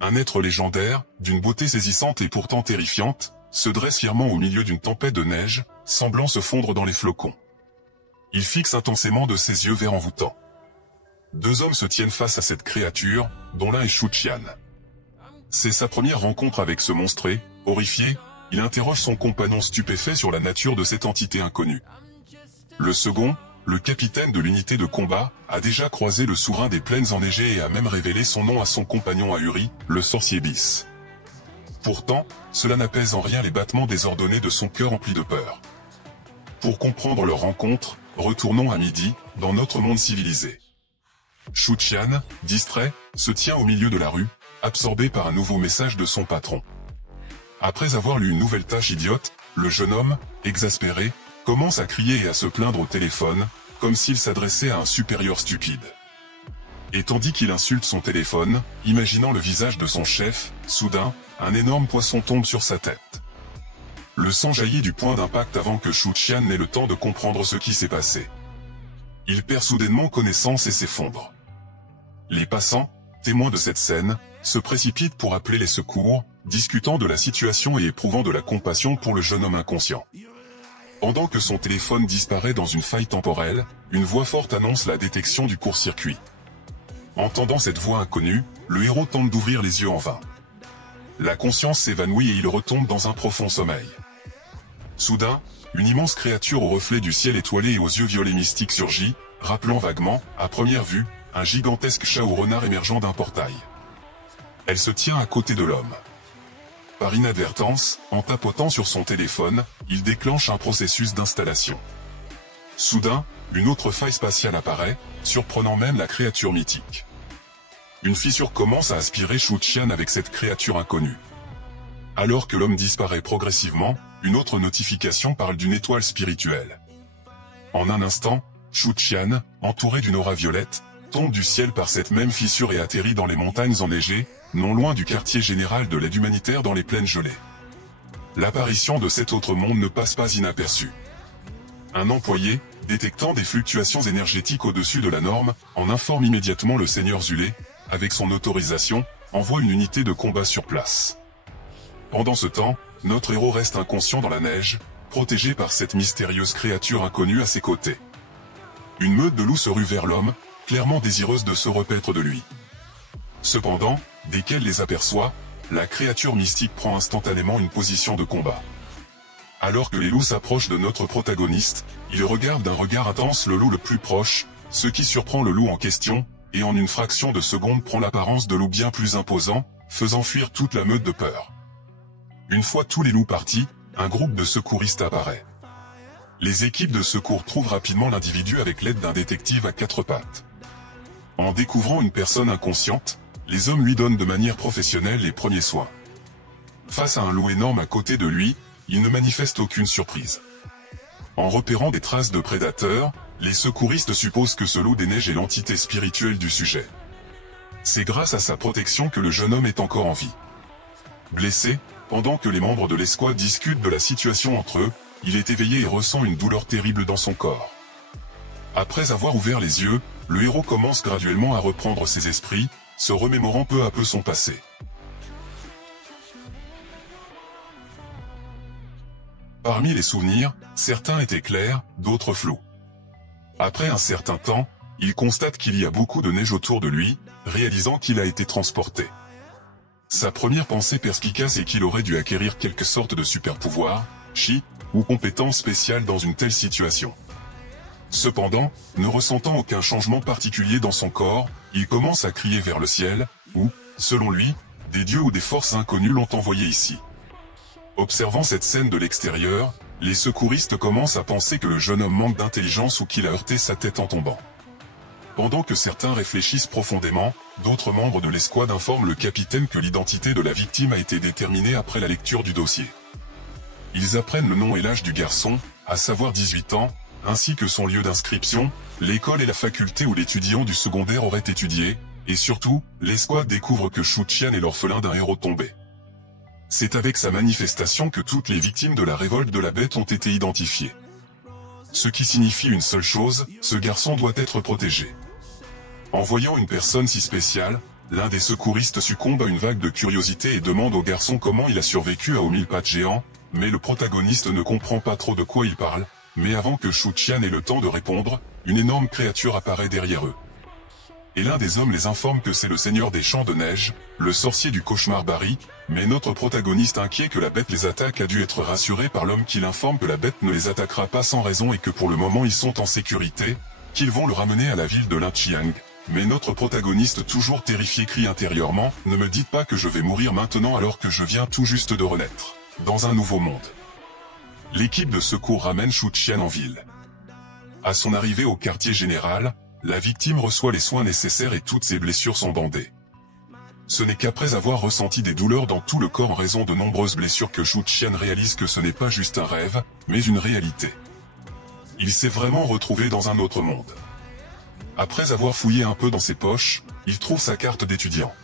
Un être légendaire, d'une beauté saisissante et pourtant terrifiante, se dresse fièrement au milieu d'une tempête de neige, semblant se fondre dans les flocons. Il fixe intensément de ses yeux verts envoûtants. Deux hommes se tiennent face à cette créature, dont l'un est Shu Qian. C'est sa première rencontre avec ce monstre et, horrifié, il interroge son compagnon stupéfait sur la nature de cette entité inconnue. Le second, le capitaine de l'unité de combat, a déjà croisé le souverain des plaines enneigées et a même révélé son nom à son compagnon ahuri, le sorcier Bis. Pourtant, cela n'apaise en rien les battements désordonnés de son cœur empli de peur. Pour comprendre leur rencontre, retournons à midi, dans notre monde civilisé. Shu Qian, distrait, se tient au milieu de la rue, absorbé par un nouveau message de son patron. Après avoir lu une nouvelle tâche idiote, le jeune homme, exaspéré, commence à crier et à se plaindre au téléphone, comme s'il s'adressait à un supérieur stupide. Et tandis qu'il insulte son téléphone, imaginant le visage de son chef, soudain, un énorme poisson tombe sur sa tête. Le sang jaillit du point d'impact avant que Shu Qian n'ait le temps de comprendre ce qui s'est passé. Il perd soudainement connaissance et s'effondre. Les passants, témoins de cette scène, se précipitent pour appeler les secours, discutant de la situation et éprouvant de la compassion pour le jeune homme inconscient. Pendant que son téléphone disparaît dans une faille temporelle, une voix forte annonce la détection du court-circuit. Entendant cette voix inconnue, le héros tente d'ouvrir les yeux en vain. La conscience s'évanouit et il retombe dans un profond sommeil. Soudain, une immense créature au reflet du ciel étoilé et aux yeux violets mystiques surgit, rappelant vaguement, à première vue, un gigantesque chat au renard émergeant d'un portail. Elle se tient à côté de l'homme. Par inadvertance, en tapotant sur son téléphone, il déclenche un processus d'installation. Soudain, une autre faille spatiale apparaît, surprenant même la créature mythique. Une fissure commence à aspirer Shu Qian avec cette créature inconnue. Alors que l'homme disparaît progressivement, une autre notification parle d'une étoile spirituelle. En un instant, Shu Qian, entouré d'une aura violette, tombe du ciel par cette même fissure et atterrit dans les montagnes enneigées, non loin du quartier général de l'aide humanitaire dans les plaines gelées. L'apparition de cet autre monde ne passe pas inaperçue. Un employé, détectant des fluctuations énergétiques au-dessus de la norme, en informe immédiatement le seigneur Zulé, avec son autorisation, envoie une unité de combat sur place. Pendant ce temps, notre héros reste inconscient dans la neige, protégé par cette mystérieuse créature inconnue à ses côtés. Une meute de loups se rue vers l'homme, clairement désireuse de se repaître de lui. Cependant, dès qu'elle les aperçoit, la créature mystique prend instantanément une position de combat. Alors que les loups s'approchent de notre protagoniste, il regarde d'un regard intense le loup le plus proche, ce qui surprend le loup en question, et en une fraction de seconde prend l'apparence de loup bien plus imposant, faisant fuir toute la meute de peur. Une fois tous les loups partis, un groupe de secouristes apparaît. Les équipes de secours trouvent rapidement l'individu avec l'aide d'un détective à quatre pattes. En découvrant une personne inconsciente, les hommes lui donnent de manière professionnelle les premiers soins. Face à un loup énorme à côté de lui, il ne manifeste aucune surprise. En repérant des traces de prédateurs, les secouristes supposent que ce loup des neiges est l'entité spirituelle du sujet. C'est grâce à sa protection que le jeune homme est encore en vie. Blessé, pendant que les membres de l'escouade discutent de la situation entre eux, il est éveillé et ressent une douleur terrible dans son corps. Après avoir ouvert les yeux, le héros commence graduellement à reprendre ses esprits, se remémorant peu à peu son passé. Parmi les souvenirs, certains étaient clairs, d'autres flous. Après un certain temps, il constate qu'il y a beaucoup de neige autour de lui, réalisant qu'il a été transporté. Sa première pensée perspicace est qu'il aurait dû acquérir quelque sorte de super-pouvoir, chi, ou compétence spéciale dans une telle situation. Cependant, ne ressentant aucun changement particulier dans son corps, il commence à crier vers le ciel, où, selon lui, des dieux ou des forces inconnues l'ont envoyé ici. Observant cette scène de l'extérieur, les secouristes commencent à penser que le jeune homme manque d'intelligence ou qu'il a heurté sa tête en tombant. Pendant que certains réfléchissent profondément, d'autres membres de l'escouade informent le capitaine que l'identité de la victime a été déterminée après la lecture du dossier. Ils apprennent le nom et l'âge du garçon, à savoir 18 ans, ainsi que son lieu d'inscription, l'école et la faculté où l'étudiant du secondaire aurait étudié, et surtout, l'escouade découvre que Shu Qian est l'orphelin d'un héros tombé. C'est avec sa manifestation que toutes les victimes de la révolte de la bête ont été identifiées. Ce qui signifie une seule chose, ce garçon doit être protégé. En voyant une personne si spéciale, l'un des secouristes succombe à une vague de curiosité et demande au garçon comment il a survécu aux 1000 pattes géants, mais le protagoniste ne comprend pas trop de quoi il parle, mais avant que Shu Qian ait le temps de répondre, une énorme créature apparaît derrière eux. Et l'un des hommes les informe que c'est le seigneur des champs de neige, le sorcier du cauchemar Barry, mais notre protagoniste inquiet que la bête les attaque a dû être rassuré par l'homme qui l'informe que la bête ne les attaquera pas sans raison et que pour le moment ils sont en sécurité, qu'ils vont le ramener à la ville de Linqiang. Mais notre protagoniste toujours terrifié crie intérieurement, « Ne me dites pas que je vais mourir maintenant alors que je viens tout juste de renaître. Dans un nouveau monde. » L'équipe de secours ramène Shu Qian en ville. À son arrivée au quartier général, la victime reçoit les soins nécessaires et toutes ses blessures sont bandées. Ce n'est qu'après avoir ressenti des douleurs dans tout le corps en raison de nombreuses blessures que Shu Qian réalise que ce n'est pas juste un rêve, mais une réalité. Il s'est vraiment retrouvé dans un autre monde. Après avoir fouillé un peu dans ses poches, il trouve sa carte d'étudiant.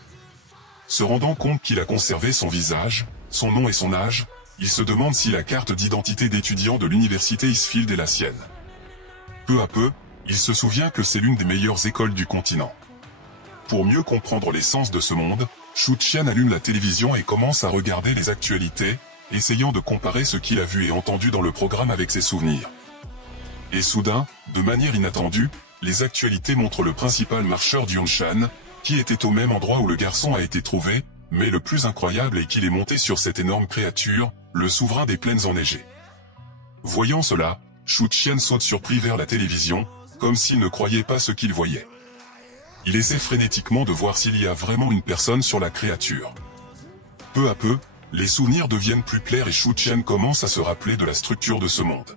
Se rendant compte qu'il a conservé son visage, son nom et son âge, il se demande si la carte d'identité d'étudiant de l'université Eastfield est la sienne. Peu à peu, il se souvient que c'est l'une des meilleures écoles du continent. Pour mieux comprendre l'essence de ce monde, Shu Qian allume la télévision et commence à regarder les actualités, essayant de comparer ce qu'il a vu et entendu dans le programme avec ses souvenirs. Et soudain, de manière inattendue, les actualités montrent le principal marcheur du Yongshan, qui était au même endroit où le garçon a été trouvé, mais le plus incroyable est qu'il est monté sur cette énorme créature, le souverain des plaines enneigées. Voyant cela, Shu Qian saute surpris vers la télévision, comme s'il ne croyait pas ce qu'il voyait. Il essaie frénétiquement de voir s'il y a vraiment une personne sur la créature. Peu à peu, les souvenirs deviennent plus clairs et Shu Qian commence à se rappeler de la structure de ce monde.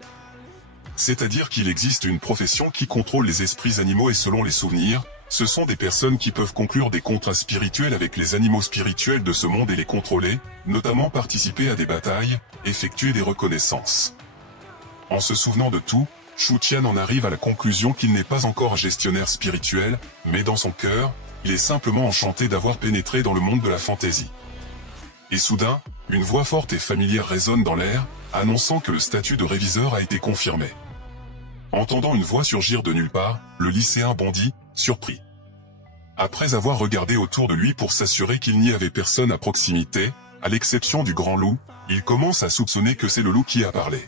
C'est-à-dire qu'il existe une profession qui contrôle les esprits animaux et selon les souvenirs, ce sont des personnes qui peuvent conclure des contrats spirituels avec les animaux spirituels de ce monde et les contrôler, notamment participer à des batailles, effectuer des reconnaissances. En se souvenant de tout, Shu Qian en arrive à la conclusion qu'il n'est pas encore un gestionnaire spirituel, mais dans son cœur, il est simplement enchanté d'avoir pénétré dans le monde de la fantaisie. Et soudain, une voix forte et familière résonne dans l'air, annonçant que le statut de réviseur a été confirmé. Entendant une voix surgir de nulle part, le lycéen bondit, surpris. Après avoir regardé autour de lui pour s'assurer qu'il n'y avait personne à proximité, à l'exception du grand loup, il commence à soupçonner que c'est le loup qui a parlé.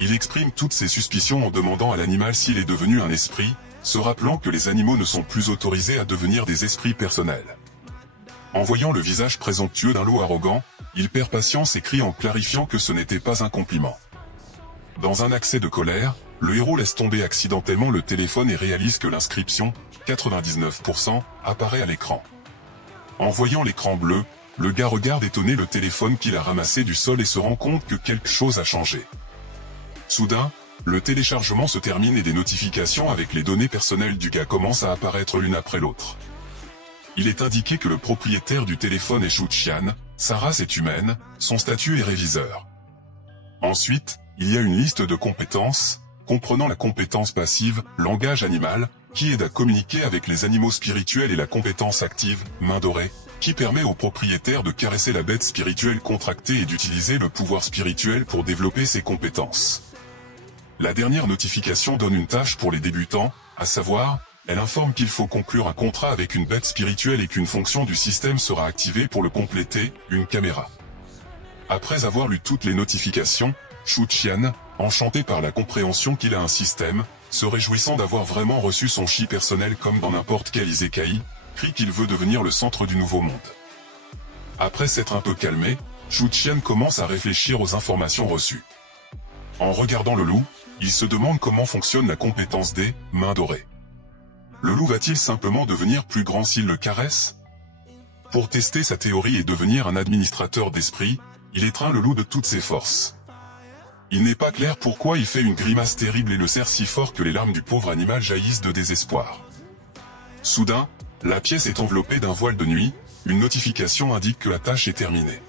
Il exprime toutes ses suspicions en demandant à l'animal s'il est devenu un esprit, se rappelant que les animaux ne sont plus autorisés à devenir des esprits personnels. En voyant le visage présomptueux d'un loup arrogant, il perd patience et crie en clarifiant que ce n'était pas un compliment. Dans un accès de colère, le héros laisse tomber accidentellement le téléphone et réalise que l'inscription, 99%, apparaît à l'écran. En voyant l'écran bleu, le gars regarde étonné le téléphone qu'il a ramassé du sol et se rend compte que quelque chose a changé. Soudain, le téléchargement se termine et des notifications avec les données personnelles du gars commencent à apparaître l'une après l'autre. Il est indiqué que le propriétaire du téléphone est Shu Qian, sa race est humaine, son statut est réviseur. Ensuite, il y a une liste de compétences, comprenant la compétence passive, langage animal, qui aide à communiquer avec les animaux spirituels et la compétence active, main dorée, qui permet au propriétaire de caresser la bête spirituelle contractée et d'utiliser le pouvoir spirituel pour développer ses compétences. La dernière notification donne une tâche pour les débutants, à savoir, elle informe qu'il faut conclure un contrat avec une bête spirituelle et qu'une fonction du système sera activée pour le compléter, une caméra. Après avoir lu toutes les notifications, Shu Qian, enchanté par la compréhension qu'il a un système, se réjouissant d'avoir vraiment reçu son chi personnel comme dans n'importe quel isekai, crie qu'il veut devenir le centre du nouveau monde. Après s'être un peu calmé, Shu Qian commence à réfléchir aux informations reçues. En regardant le loup, il se demande comment fonctionne la compétence des « mains dorées ». Le loup va-t-il simplement devenir plus grand s'il le caresse? Pour tester sa théorie et devenir un administrateur d'esprit, il étreint le loup de toutes ses forces. Il n'est pas clair pourquoi il fait une grimace terrible et le serre si fort que les larmes du pauvre animal jaillissent de désespoir. Soudain, la pièce est enveloppée d'un voile de nuit, une notification indique que la tâche est terminée.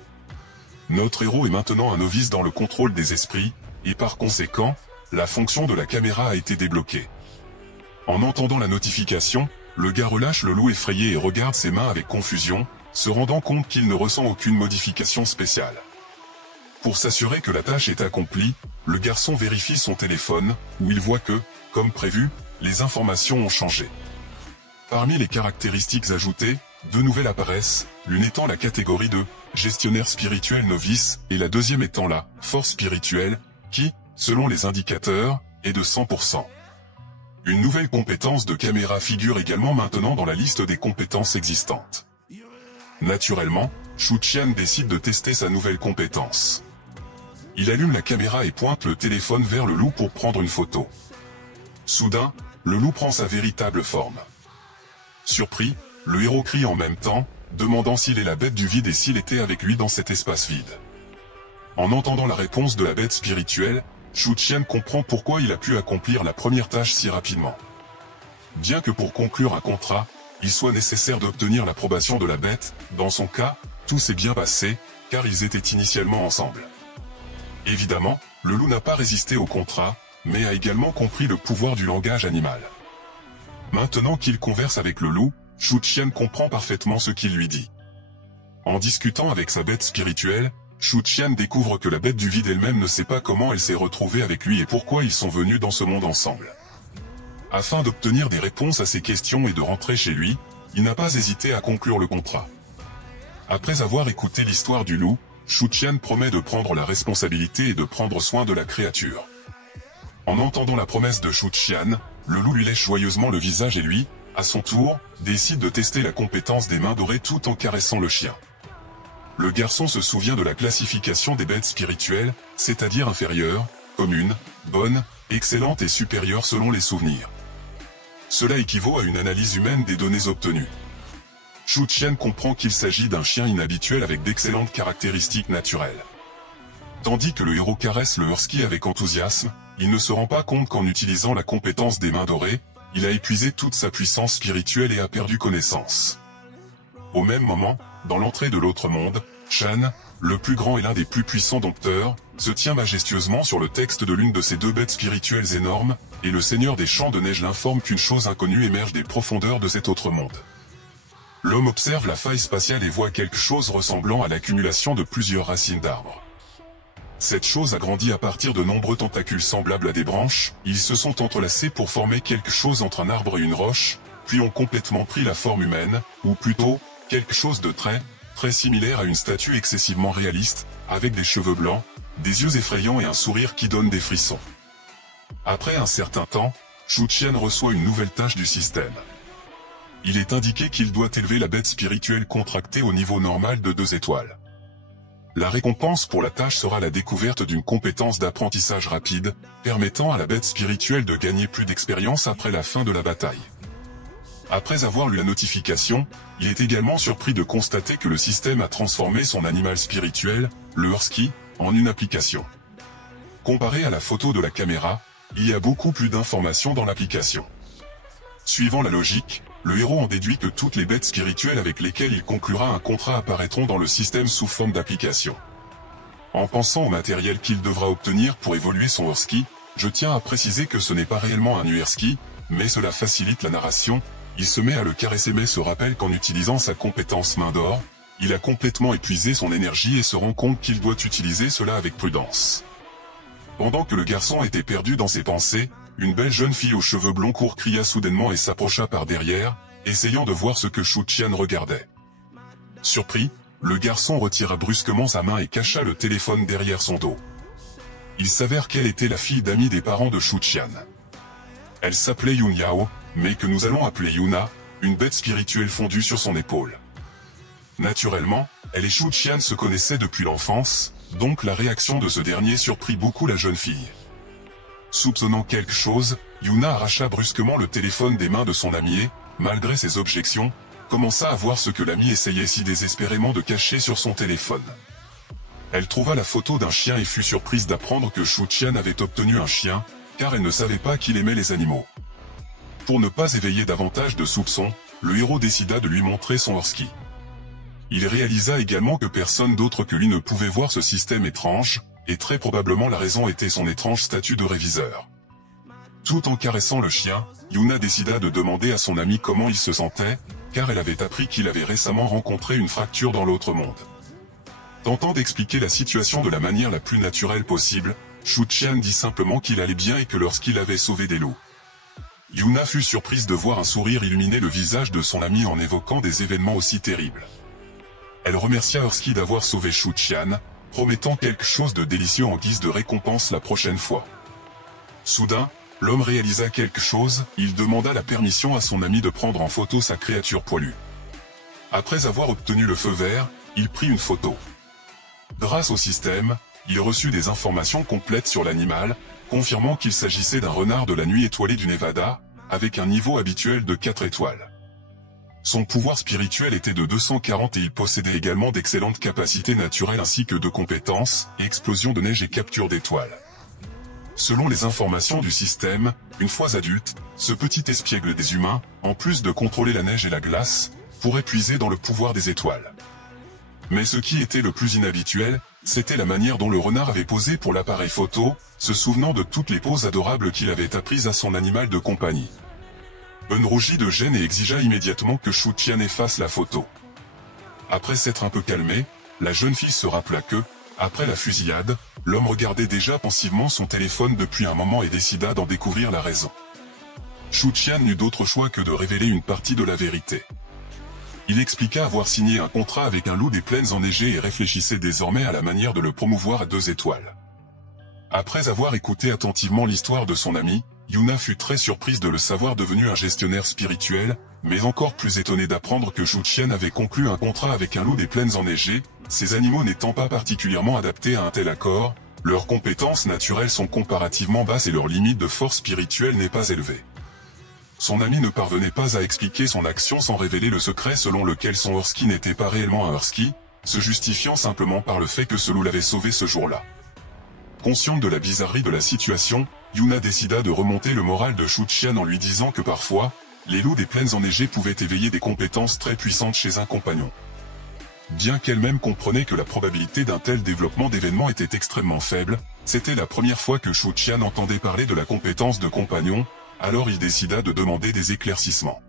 Notre héros est maintenant un novice dans le contrôle des esprits, et par conséquent, la fonction de la caméra a été débloquée. En entendant la notification, le gars relâche le loup effrayé et regarde ses mains avec confusion, se rendant compte qu'il ne ressent aucune modification spéciale. Pour s'assurer que la tâche est accomplie, le garçon vérifie son téléphone, où il voit que, comme prévu, les informations ont changé. Parmi les caractéristiques ajoutées, deux nouvelles apparaissent, l'une étant la catégorie de gestionnaire spirituel novice et la deuxième étant la force spirituelle, qui, selon les indicateurs, est de 100%. Une nouvelle compétence de caméra figure également maintenant dans la liste des compétences existantes. Naturellement, Shu Qian décide de tester sa nouvelle compétence. Il allume la caméra et pointe le téléphone vers le loup pour prendre une photo. Soudain, le loup prend sa véritable forme. Surpris, le héros crie en même temps, demandant s'il est la bête du vide et s'il était avec lui dans cet espace vide. En entendant la réponse de la bête spirituelle, Shu Qian comprend pourquoi il a pu accomplir la première tâche si rapidement. Bien que pour conclure un contrat, il soit nécessaire d'obtenir l'approbation de la bête, dans son cas, tout s'est bien passé, car ils étaient initialement ensemble. Évidemment, le loup n'a pas résisté au contrat, mais a également compris le pouvoir du langage animal. Maintenant qu'il converse avec le loup, Shu Qian comprend parfaitement ce qu'il lui dit. En discutant avec sa bête spirituelle, Shu Qian découvre que la bête du vide elle-même ne sait pas comment elle s'est retrouvée avec lui et pourquoi ils sont venus dans ce monde ensemble. Afin d'obtenir des réponses à ses questions et de rentrer chez lui, il n'a pas hésité à conclure le contrat. Après avoir écouté l'histoire du loup, Shu Qian promet de prendre la responsabilité et de prendre soin de la créature. En entendant la promesse de Shu Qian, le loup lui lèche joyeusement le visage et lui, à son tour, décide de tester la compétence des mains dorées tout en caressant le chien. Le garçon se souvient de la classification des bêtes spirituelles, c'est-à-dire inférieure, commune, bonne, excellente et supérieure selon les souvenirs. Cela équivaut à une analyse humaine des données obtenues. Shu Qian comprend qu'il s'agit d'un chien inhabituel avec d'excellentes caractéristiques naturelles. Tandis que le héros caresse le husky avec enthousiasme, il ne se rend pas compte qu'en utilisant la compétence des mains dorées, il a épuisé toute sa puissance spirituelle et a perdu connaissance. Au même moment, dans l'entrée de l'autre monde, Shan, le plus grand et l'un des plus puissants dompteurs, se tient majestueusement sur le texte de l'une de ces deux bêtes spirituelles énormes, et le seigneur des champs de neige l'informe qu'une chose inconnue émerge des profondeurs de cet autre monde. L'homme observe la faille spatiale et voit quelque chose ressemblant à l'accumulation de plusieurs racines d'arbres. Cette chose a grandi à partir de nombreux tentacules semblables à des branches, ils se sont entrelacés pour former quelque chose entre un arbre et une roche, puis ont complètement pris la forme humaine, ou plutôt, quelque chose de très similaire à une statue excessivement réaliste, avec des cheveux blancs, des yeux effrayants et un sourire qui donne des frissons. Après un certain temps, Shu Qian reçoit une nouvelle tâche du système. Il est indiqué qu'il doit élever la bête spirituelle contractée au niveau normal de 2 étoiles. La récompense pour la tâche sera la découverte d'une compétence d'apprentissage rapide, permettant à la bête spirituelle de gagner plus d'expérience après la fin de la bataille. Après avoir lu la notification, il est également surpris de constater que le système a transformé son animal spirituel, le husky, en une application. Comparé à la photo de la caméra, il y a beaucoup plus d'informations dans l'application. Suivant la logique, le héros en déduit que toutes les bêtes spirituelles avec lesquelles il conclura un contrat apparaîtront dans le système sous forme d'application. En pensant au matériel qu'il devra obtenir pour évoluer son husky, je tiens à préciser que ce n'est pas réellement un husky, mais cela facilite la narration. Il se met à le caresser mais se rappelle qu'en utilisant sa compétence main d'or, il a complètement épuisé son énergie et se rend compte qu'il doit utiliser cela avec prudence. Pendant que le garçon était perdu dans ses pensées, une belle jeune fille aux cheveux blonds courts cria soudainement et s'approcha par derrière, essayant de voir ce que Shu Qian regardait. Surpris, le garçon retira brusquement sa main et cacha le téléphone derrière son dos. Il s'avère qu'elle était la fille d'amis des parents de Shu Qian. Elle s'appelait Yun Yao, mais que nous allons appeler Yuna, une bête spirituelle fondue sur son épaule. Naturellement, elle et Shu Qian se connaissaient depuis l'enfance, donc la réaction de ce dernier surprit beaucoup la jeune fille. Soupçonnant quelque chose, Yuna arracha brusquement le téléphone des mains de son ami et, malgré ses objections, commença à voir ce que l'ami essayait si désespérément de cacher sur son téléphone. Elle trouva la photo d'un chien et fut surprise d'apprendre que Shu Qian avait obtenu un chien, car elle ne savait pas qu'il aimait les animaux. Pour ne pas éveiller davantage de soupçons, le héros décida de lui montrer son husky. Il réalisa également que personne d'autre que lui ne pouvait voir ce système étrange, et très probablement la raison était son étrange statut de réviseur. Tout en caressant le chien, Yuna décida de demander à son ami comment il se sentait, car elle avait appris qu'il avait récemment rencontré une fracture dans l'autre monde. Tentant d'expliquer la situation de la manière la plus naturelle possible, Shu Qian dit simplement qu'il allait bien et que lorsqu'il avait sauvé des loups. Yuna fut surprise de voir un sourire illuminer le visage de son ami en évoquant des événements aussi terribles. Elle remercia Husky d'avoir sauvé Shu-Qian, promettant quelque chose de délicieux en guise de récompense la prochaine fois. Soudain, l'homme réalisa quelque chose, il demanda la permission à son ami de prendre en photo sa créature poilue. Après avoir obtenu le feu vert, il prit une photo. Grâce au système, il reçut des informations complètes sur l'animal, confirmant qu'il s'agissait d'un renard de la nuit étoilée du Nevada, avec un niveau habituel de 4 étoiles. Son pouvoir spirituel était de 240 et il possédait également d'excellentes capacités naturelles ainsi que de compétences, explosion de neige et capture d'étoiles. Selon les informations du système, une fois adulte, ce petit espiègle des humains, en plus de contrôler la neige et la glace, pourrait puiser dans le pouvoir des étoiles. Mais ce qui était le plus inhabituel, c'était la manière dont le renard avait posé pour l'appareil photo, se souvenant de toutes les poses adorables qu'il avait apprises à son animal de compagnie. Eun rougit de gêne et exigea immédiatement que Shu-Qian efface la photo. Après s'être un peu calmé, la jeune fille se rappela que, après la fusillade, l'homme regardait déjà pensivement son téléphone depuis un moment et décida d'en découvrir la raison. Shu-Qian n'eut d'autre choix que de révéler une partie de la vérité. Il expliqua avoir signé un contrat avec un loup des plaines enneigées et réfléchissait désormais à la manière de le promouvoir à 2 étoiles. Après avoir écouté attentivement l'histoire de son ami, Yuna fut très surprise de le savoir devenu un gestionnaire spirituel, mais encore plus étonnée d'apprendre que Shu-Qian avait conclu un contrat avec un loup des plaines enneigées, ces animaux n'étant pas particulièrement adaptés à un tel accord, leurs compétences naturelles sont comparativement basses et leur limite de force spirituelle n'est pas élevée. Son ami ne parvenait pas à expliquer son action sans révéler le secret selon lequel son husky n'était pas réellement un husky, se justifiant simplement par le fait que ce loup l'avait sauvé ce jour-là. Consciente de la bizarrerie de la situation, Yuna décida de remonter le moral de Shu-Qian en lui disant que parfois, les loups des plaines enneigées pouvaient éveiller des compétences très puissantes chez un compagnon. Bien qu'elle-même comprenait que la probabilité d'un tel développement d'événements était extrêmement faible, c'était la première fois que Shu-Qian entendait parler de la compétence de compagnon, alors il décida de demander des éclaircissements.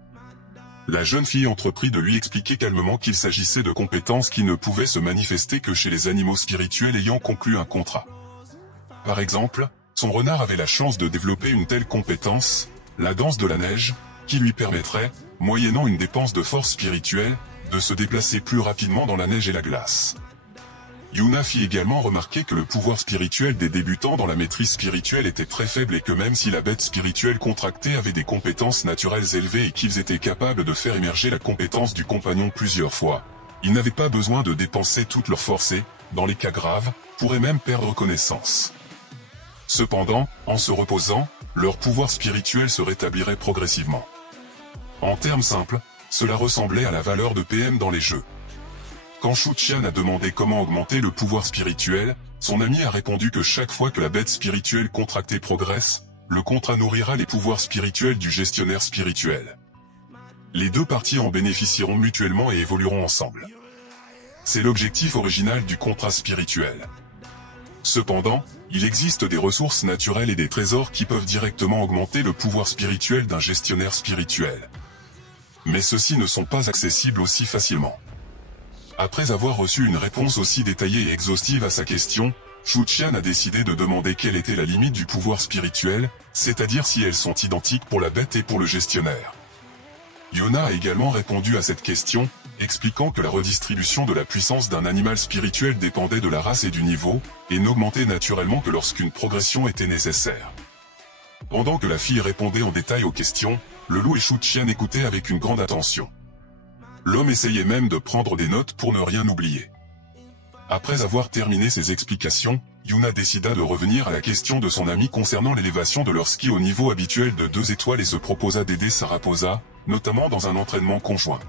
La jeune fille entreprit de lui expliquer calmement qu'il s'agissait de compétences qui ne pouvaient se manifester que chez les animaux spirituels ayant conclu un contrat. Par exemple, son renard avait la chance de développer une telle compétence, la danse de la neige, qui lui permettrait, moyennant une dépense de force spirituelle, de se déplacer plus rapidement dans la neige et la glace. Yuna fit également remarquer que le pouvoir spirituel des débutants dans la maîtrise spirituelle était très faible et que même si la bête spirituelle contractée avait des compétences naturelles élevées et qu'ils étaient capables de faire émerger la compétence du compagnon plusieurs fois, ils n'avaient pas besoin de dépenser toute leur force et, dans les cas graves, pourraient même perdre connaissance. Cependant, en se reposant, leur pouvoir spirituel se rétablirait progressivement. En termes simples, cela ressemblait à la valeur de PM dans les jeux. Quand Shu-Qian a demandé comment augmenter le pouvoir spirituel, son ami a répondu que chaque fois que la bête spirituelle contractée progresse, le contrat nourrira les pouvoirs spirituels du gestionnaire spirituel. Les deux parties en bénéficieront mutuellement et évolueront ensemble. C'est l'objectif original du contrat spirituel. Cependant, il existe des ressources naturelles et des trésors qui peuvent directement augmenter le pouvoir spirituel d'un gestionnaire spirituel. Mais ceux-ci ne sont pas accessibles aussi facilement. Après avoir reçu une réponse aussi détaillée et exhaustive à sa question, Shu-Qian a décidé de demander quelle était la limite du pouvoir spirituel, c'est-à-dire si elles sont identiques pour la bête et pour le gestionnaire. Yuna a également répondu à cette question, expliquant que la redistribution de la puissance d'un animal spirituel dépendait de la race et du niveau, et n'augmentait naturellement que lorsqu'une progression était nécessaire. Pendant que la fille répondait en détail aux questions, le loup et Shu-Qian écoutaient avec une grande attention. L'homme essayait même de prendre des notes pour ne rien oublier. Après avoir terminé ses explications, Yuna décida de revenir à la question de son ami concernant l'élévation de leur ski au niveau habituel de 2 étoiles et se proposa d'aider Saraposa, notamment dans un entraînement conjoint.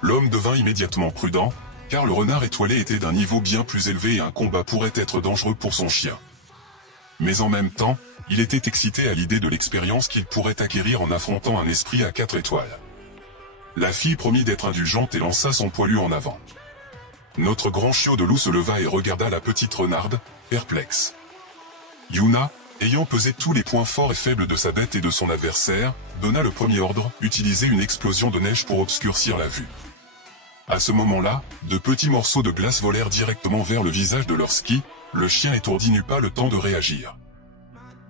L'homme devint immédiatement prudent, car le renard étoilé était d'un niveau bien plus élevé et un combat pourrait être dangereux pour son chien. Mais en même temps, il était excité à l'idée de l'expérience qu'il pourrait acquérir en affrontant un esprit à 4 étoiles. La fille promit d'être indulgente et lança son poilu en avant. Notre grand chiot de loup se leva et regarda la petite renarde, perplexe. Yuna, ayant pesé tous les points forts et faibles de sa bête et de son adversaire, donna le premier ordre, utiliser une explosion de neige pour obscurcir la vue. À ce moment-là, de petits morceaux de glace volèrent directement vers le visage de leur ski, le chien étourdi n'eut pas le temps de réagir.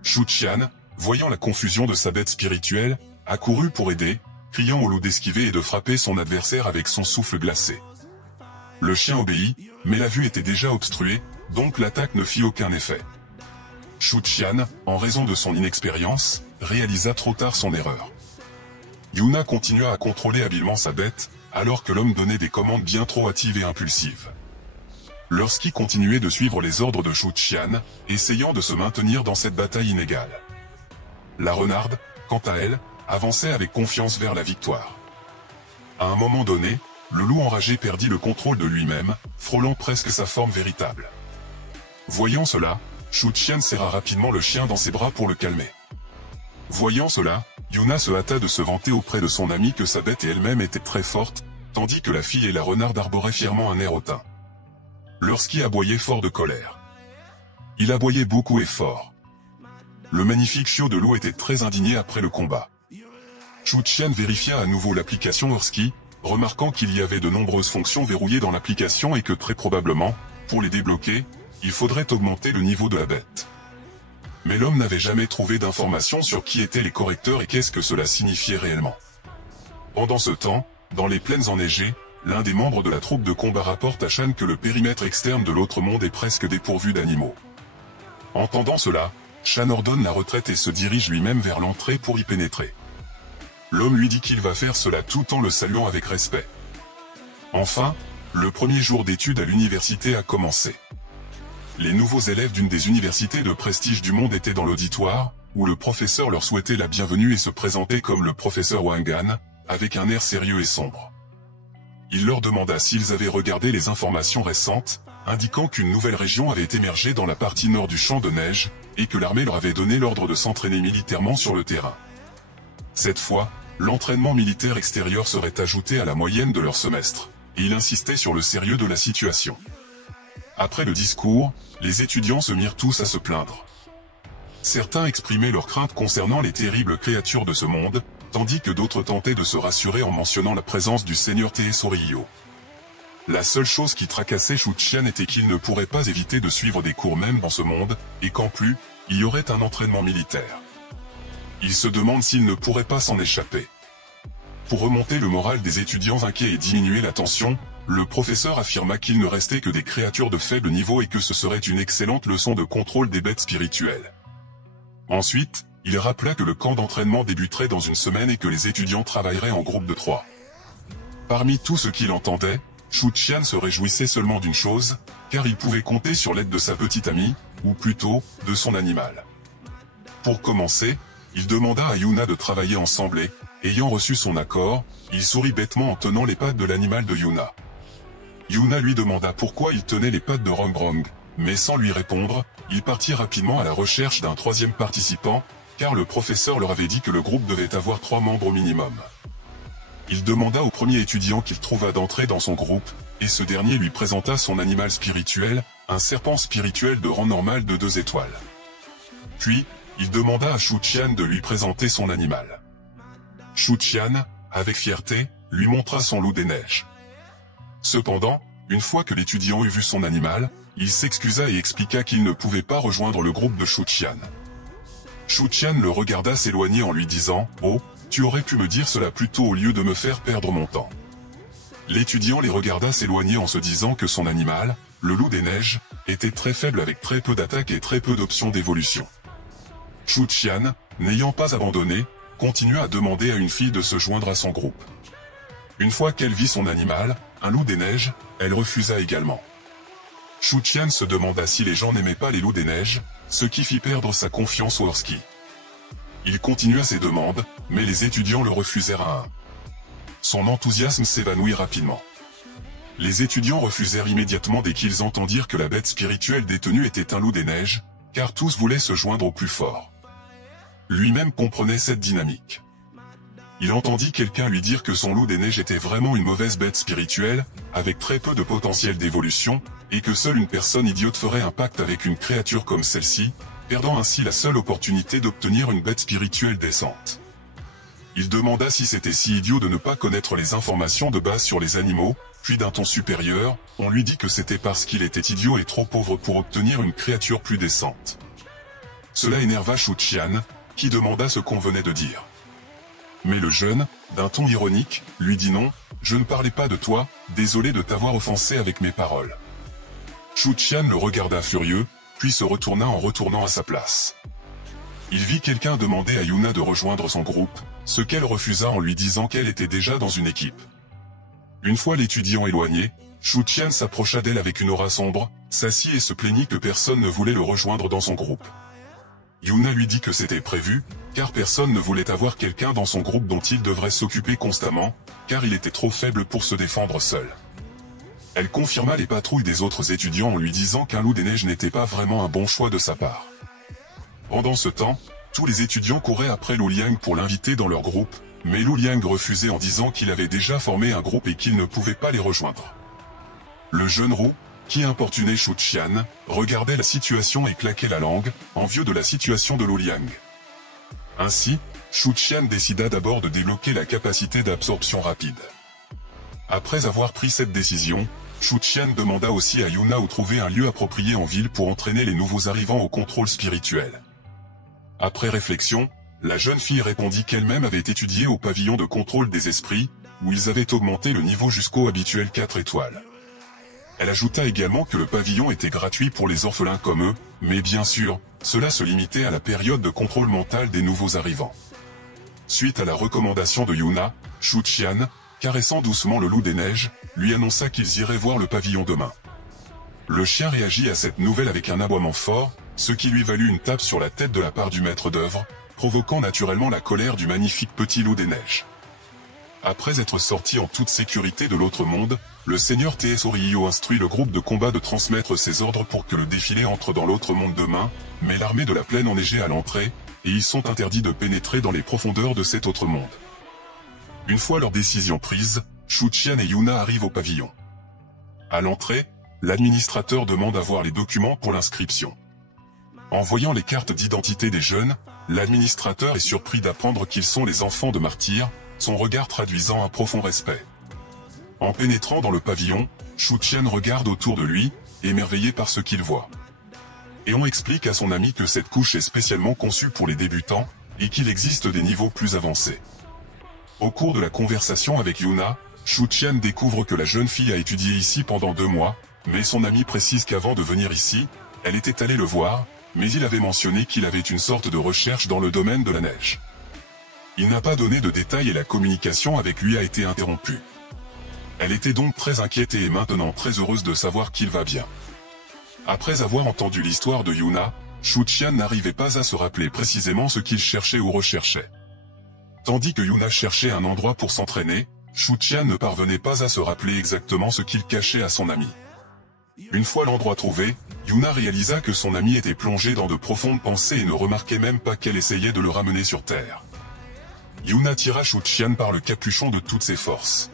Shu-Qian, voyant la confusion de sa bête spirituelle, accourut pour aider, criant au loup d'esquiver et de frapper son adversaire avec son souffle glacé. Le chien obéit, mais la vue était déjà obstruée, donc l'attaque ne fit aucun effet. Shu Qian, en raison de son inexpérience, réalisa trop tard son erreur. Yuna continua à contrôler habilement sa bête, alors que l'homme donnait des commandes bien trop hâtives et impulsives. Leur ski continuait de suivre les ordres de Shu Qian, essayant de se maintenir dans cette bataille inégale. La renarde, quant à elle, avançait avec confiance vers la victoire. À un moment donné, le loup enragé perdit le contrôle de lui-même, frôlant presque sa forme véritable. Voyant cela, Shu Qian serra rapidement le chien dans ses bras pour le calmer. Voyant cela, Yuna se hâta de se vanter auprès de son amie que sa bête et elle-même étaient très fortes, tandis que la fille et la renarde arboraient fièrement un air hautain. Leur ski aboyait fort de colère. Il aboyait beaucoup et fort. Le magnifique chiot de loup était très indigné après le combat. Shu Qian vérifia à nouveau l'application Husky, remarquant qu'il y avait de nombreuses fonctions verrouillées dans l'application et que très probablement, pour les débloquer, il faudrait augmenter le niveau de la bête. Mais l'homme n'avait jamais trouvé d'informations sur qui étaient les correcteurs et qu'est-ce que cela signifiait réellement. Pendant ce temps, dans les plaines enneigées, l'un des membres de la troupe de combat rapporte à Shan que le périmètre externe de l'autre monde est presque dépourvu d'animaux. Entendant cela, Shan ordonne la retraite et se dirige lui-même vers l'entrée pour y pénétrer. L'homme lui dit qu'il va faire cela tout en le saluant avec respect. Enfin, le premier jour d'études à l'université a commencé. Les nouveaux élèves d'une des universités de prestige du monde étaient dans l'auditoire, où le professeur leur souhaitait la bienvenue et se présentait comme le professeur Wangan, avec un air sérieux et sombre. Il leur demanda s'ils avaient regardé les informations récentes, indiquant qu'une nouvelle région avait émergé dans la partie nord du champ de neige, et que l'armée leur avait donné l'ordre de s'entraîner militairement sur le terrain. Cette fois, l'entraînement militaire extérieur serait ajouté à la moyenne de leur semestre, et il insistait sur le sérieux de la situation. Après le discours, les étudiants se mirent tous à se plaindre. Certains exprimaient leurs craintes concernant les terribles créatures de ce monde, tandis que d'autres tentaient de se rassurer en mentionnant la présence du seigneur Teesorio. La seule chose qui tracassait Shu Qian était qu'il ne pourrait pas éviter de suivre des cours même dans ce monde, et qu'en plus, il y aurait un entraînement militaire. Il se demande s'il ne pourrait pas s'en échapper. Pour remonter le moral des étudiants inquiets et diminuer la tension, le professeur affirma qu'il ne restait que des créatures de faible niveau et que ce serait une excellente leçon de contrôle des bêtes spirituelles. Ensuite, il rappela que le camp d'entraînement débuterait dans une semaine et que les étudiants travailleraient en groupe de 3. Parmi tout ce qu'il entendait, Shu Qian se réjouissait seulement d'une chose, car il pouvait compter sur l'aide de sa petite amie, ou plutôt, de son animal. Pour commencer, il demanda à Yuna de travailler ensemble et, ayant reçu son accord, il sourit bêtement en tenant les pattes de l'animal de Yuna. Yuna lui demanda pourquoi il tenait les pattes de Rongrong, mais sans lui répondre, il partit rapidement à la recherche d'un troisième participant, car le professeur leur avait dit que le groupe devait avoir 3 membres au minimum. Il demanda au premier étudiant qu'il trouva d'entrer dans son groupe, et ce dernier lui présenta son animal spirituel, un serpent spirituel de rang normal de 2 étoiles. Puis, il demanda à Shu Qian de lui présenter son animal. Shu Qian, avec fierté, lui montra son loup des neiges. Cependant, une fois que l'étudiant eut vu son animal, il s'excusa et expliqua qu'il ne pouvait pas rejoindre le groupe de Shu Qian. Shu Qian le regarda s'éloigner en lui disant « Oh, tu aurais pu me dire cela plus tôt au lieu de me faire perdre mon temps. » L'étudiant les regarda s'éloigner en se disant que son animal, le loup des neiges, était très faible avec très peu d'attaque et très peu d'options d'évolution. Shu Qian, n'ayant pas abandonné, continua à demander à une fille de se joindre à son groupe. Une fois qu'elle vit son animal, un loup des neiges, elle refusa également. Shu Qian se demanda si les gens n'aimaient pas les loups des neiges, ce qui fit perdre sa confiance au husky. Il continua ses demandes, mais les étudiants le refusèrent à un. Son enthousiasme s'évanouit rapidement. Les étudiants refusèrent immédiatement dès qu'ils entendirent que la bête spirituelle détenue était un loup des neiges, car tous voulaient se joindre au plus fort. Lui-même comprenait cette dynamique. Il entendit quelqu'un lui dire que son loup des neiges était vraiment une mauvaise bête spirituelle, avec très peu de potentiel d'évolution, et que seule une personne idiote ferait un pacte avec une créature comme celle-ci, perdant ainsi la seule opportunité d'obtenir une bête spirituelle décente. Il demanda si c'était si idiot de ne pas connaître les informations de base sur les animaux, puis d'un ton supérieur, on lui dit que c'était parce qu'il était idiot et trop pauvre pour obtenir une créature plus décente. Cela énerva Shu Qian, qui demanda ce qu'on venait de dire. Mais le jeune, d'un ton ironique, lui dit non, je ne parlais pas de toi, désolé de t'avoir offensé avec mes paroles. Shu Qian le regarda furieux, puis se retourna en retournant à sa place. Il vit quelqu'un demander à Yuna de rejoindre son groupe, ce qu'elle refusa en lui disant qu'elle était déjà dans une équipe. Une fois l'étudiant éloigné, Shu Qian s'approcha d'elle avec une aura sombre, s'assit et se plaignit que personne ne voulait le rejoindre dans son groupe. Yuna lui dit que c'était prévu, car personne ne voulait avoir quelqu'un dans son groupe dont il devrait s'occuper constamment, car il était trop faible pour se défendre seul. Elle confirma les patrouilles des autres étudiants en lui disant qu'un loup des neiges n'était pas vraiment un bon choix de sa part. Pendant ce temps, tous les étudiants couraient après Lu Liang pour l'inviter dans leur groupe, mais Lu Liang refusait en disant qu'il avait déjà formé un groupe et qu'il ne pouvait pas les rejoindre. Le jeune roux, qui importunait Shu Qian, regardait la situation et claquait la langue, envieux de la situation de Lu Liang. Ainsi, Shu Qian décida d'abord de débloquer la capacité d'absorption rapide. Après avoir pris cette décision, Shu Qian demanda aussi à Yuna où trouver un lieu approprié en ville pour entraîner les nouveaux arrivants au contrôle spirituel. Après réflexion, la jeune fille répondit qu'elle-même avait étudié au pavillon de contrôle des esprits, où ils avaient augmenté le niveau jusqu'au habituel 4 étoiles. Elle ajouta également que le pavillon était gratuit pour les orphelins comme eux, mais bien sûr, cela se limitait à la période de contrôle mental des nouveaux arrivants. Suite à la recommandation de Yuna, Shu Qian, caressant doucement le loup des neiges, lui annonça qu'ils iraient voir le pavillon demain. Le chien réagit à cette nouvelle avec un aboiement fort, ce qui lui valut une tape sur la tête de la part du maître d'œuvre, provoquant naturellement la colère du magnifique petit loup des neiges. Après être sorti en toute sécurité de l'autre monde, le seigneur T.S. Oriyo instruit le groupe de combat de transmettre ses ordres pour que le défilé entre dans l'autre monde demain, mais l'armée de la plaine enneigée à l'entrée, et ils sont interdits de pénétrer dans les profondeurs de cet autre monde. Une fois leur décision prise, Shu Qian et Yuna arrivent au pavillon. À l'entrée, l'administrateur demande à voir les documents pour l'inscription. En voyant les cartes d'identité des jeunes, l'administrateur est surpris d'apprendre qu'ils sont les enfants de martyrs, son regard traduisant un profond respect. En pénétrant dans le pavillon, Shu Qian regarde autour de lui, émerveillé par ce qu'il voit. Et on explique à son ami que cette couche est spécialement conçue pour les débutants, et qu'il existe des niveaux plus avancés. Au cours de la conversation avec Yuna, Shu Qian découvre que la jeune fille a étudié ici pendant 2 mois, mais son ami précise qu'avant de venir ici, elle était allée le voir, mais il avait mentionné qu'il avait une sorte de recherche dans le domaine de la neige. Il n'a pas donné de détails et la communication avec lui a été interrompue. Elle était donc très inquiète et est maintenant très heureuse de savoir qu'il va bien. Après avoir entendu l'histoire de Yuna, Shu Qian n'arrivait pas à se rappeler précisément ce qu'il cherchait ou recherchait. Tandis que Yuna cherchait un endroit pour s'entraîner, Shu Qian ne parvenait pas à se rappeler exactement ce qu'il cachait à son ami. Une fois l'endroit trouvé, Yuna réalisa que son ami était plongé dans de profondes pensées et ne remarquait même pas qu'elle essayait de le ramener sur terre. Yuna tira Shu Qian par le capuchon de toutes ses forces.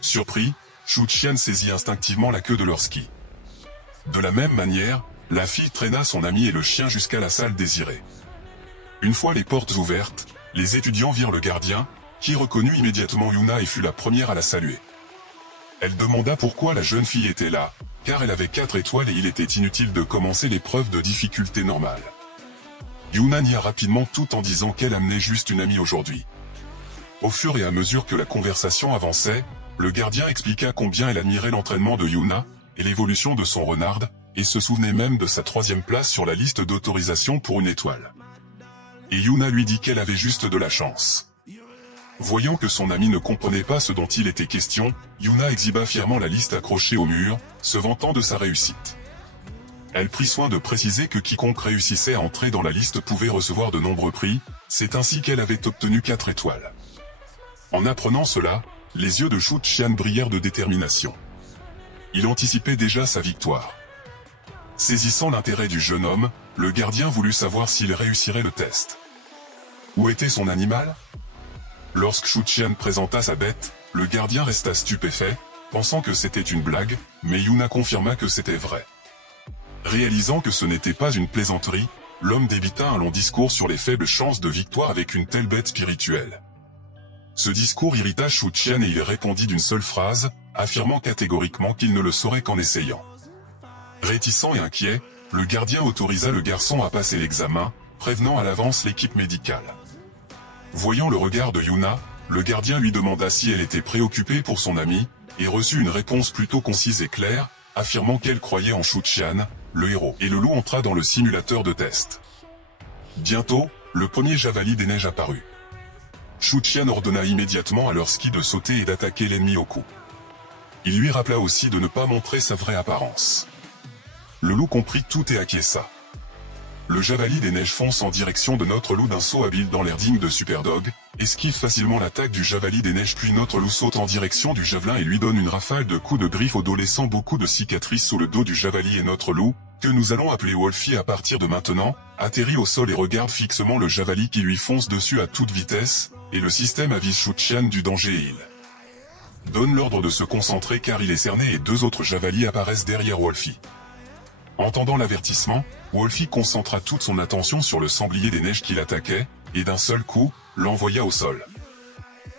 Surpris, Shu Qian saisit instinctivement la queue de leur ski. De la même manière, la fille traîna son ami et le chien jusqu'à la salle désirée. Une fois les portes ouvertes, les étudiants virent le gardien, qui reconnut immédiatement Yuna et fut la première à la saluer. Elle demanda pourquoi la jeune fille était là, car elle avait 4 étoiles et il était inutile de commencer l'épreuve de difficulté normale. Yuna nia rapidement tout en disant qu'elle amenait juste une amie aujourd'hui. Au fur et à mesure que la conversation avançait, le gardien expliqua combien elle admirait l'entraînement de Yuna, et l'évolution de son renard, et se souvenait même de sa 3e place sur la liste d'autorisation pour une étoile. Et Yuna lui dit qu'elle avait juste de la chance. Voyant que son ami ne comprenait pas ce dont il était question, Yuna exhiba fièrement la liste accrochée au mur, se vantant de sa réussite. Elle prit soin de préciser que quiconque réussissait à entrer dans la liste pouvait recevoir de nombreux prix, c'est ainsi qu'elle avait obtenu 4 étoiles. En apprenant cela, les yeux de Shu Qian brillèrent de détermination. Il anticipait déjà sa victoire. Saisissant l'intérêt du jeune homme, le gardien voulut savoir s'il réussirait le test. Où était son animal? Lorsque Shu Qian présenta sa bête, le gardien resta stupéfait, pensant que c'était une blague, mais Yuna confirma que c'était vrai. Réalisant que ce n'était pas une plaisanterie, l'homme débita un long discours sur les faibles chances de victoire avec une telle bête spirituelle. Ce discours irrita Shu Qian et il répondit d'une seule phrase, affirmant catégoriquement qu'il ne le saurait qu'en essayant. Réticent et inquiet, le gardien autorisa le garçon à passer l'examen, prévenant à l'avance l'équipe médicale. Voyant le regard de Yuna, le gardien lui demanda si elle était préoccupée pour son ami, et reçut une réponse plutôt concise et claire, affirmant qu'elle croyait en Shu-Qian, le héros. Et le loup entra dans le simulateur de test. Bientôt, le premier javali des neiges apparut. Shu-Qian ordonna immédiatement à leur ski de sauter et d'attaquer l'ennemi au cou. Il lui rappela aussi de ne pas montrer sa vraie apparence. Le loup comprit tout et acquiesça. Le javali des neiges fonce en direction de notre loup d'un saut habile dans l'air digne de Superdog, esquive facilement l'attaque du javali des neiges puis notre loup saute en direction du javelin et lui donne une rafale de coups de griffe au dos laissant beaucoup de cicatrices sous le dos du javali et notre loup, que nous allons appeler Wolfie à partir de maintenant, atterrit au sol et regarde fixement le javali qui lui fonce dessus à toute vitesse, et le système avise Shu-Qian du danger et il donne l'ordre de se concentrer car il est cerné et deux autres javalis apparaissent derrière Wolfie. Entendant l'avertissement, Wolfie concentra toute son attention sur le sanglier des neiges qui l'attaquait, et d'un seul coup, l'envoya au sol.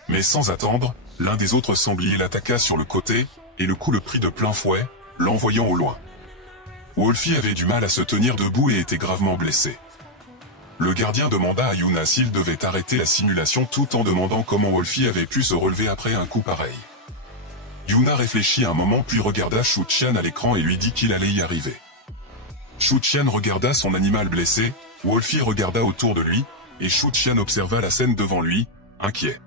Mais sans attendre, l'un des autres sangliers l'attaqua sur le côté, et le coup le prit de plein fouet, l'envoyant au loin. Wolfie avait du mal à se tenir debout et était gravement blessé. Le gardien demanda à Yuna s'il devait arrêter la simulation tout en demandant comment Wolfie avait pu se relever après un coup pareil. Yuna réfléchit un moment puis regarda Shu-Qian à l'écran et lui dit qu'il allait y arriver. Shu-Qian regarda son animal blessé, Wolfie regarda autour de lui, et Shu-Qian observa la scène devant lui, inquiet.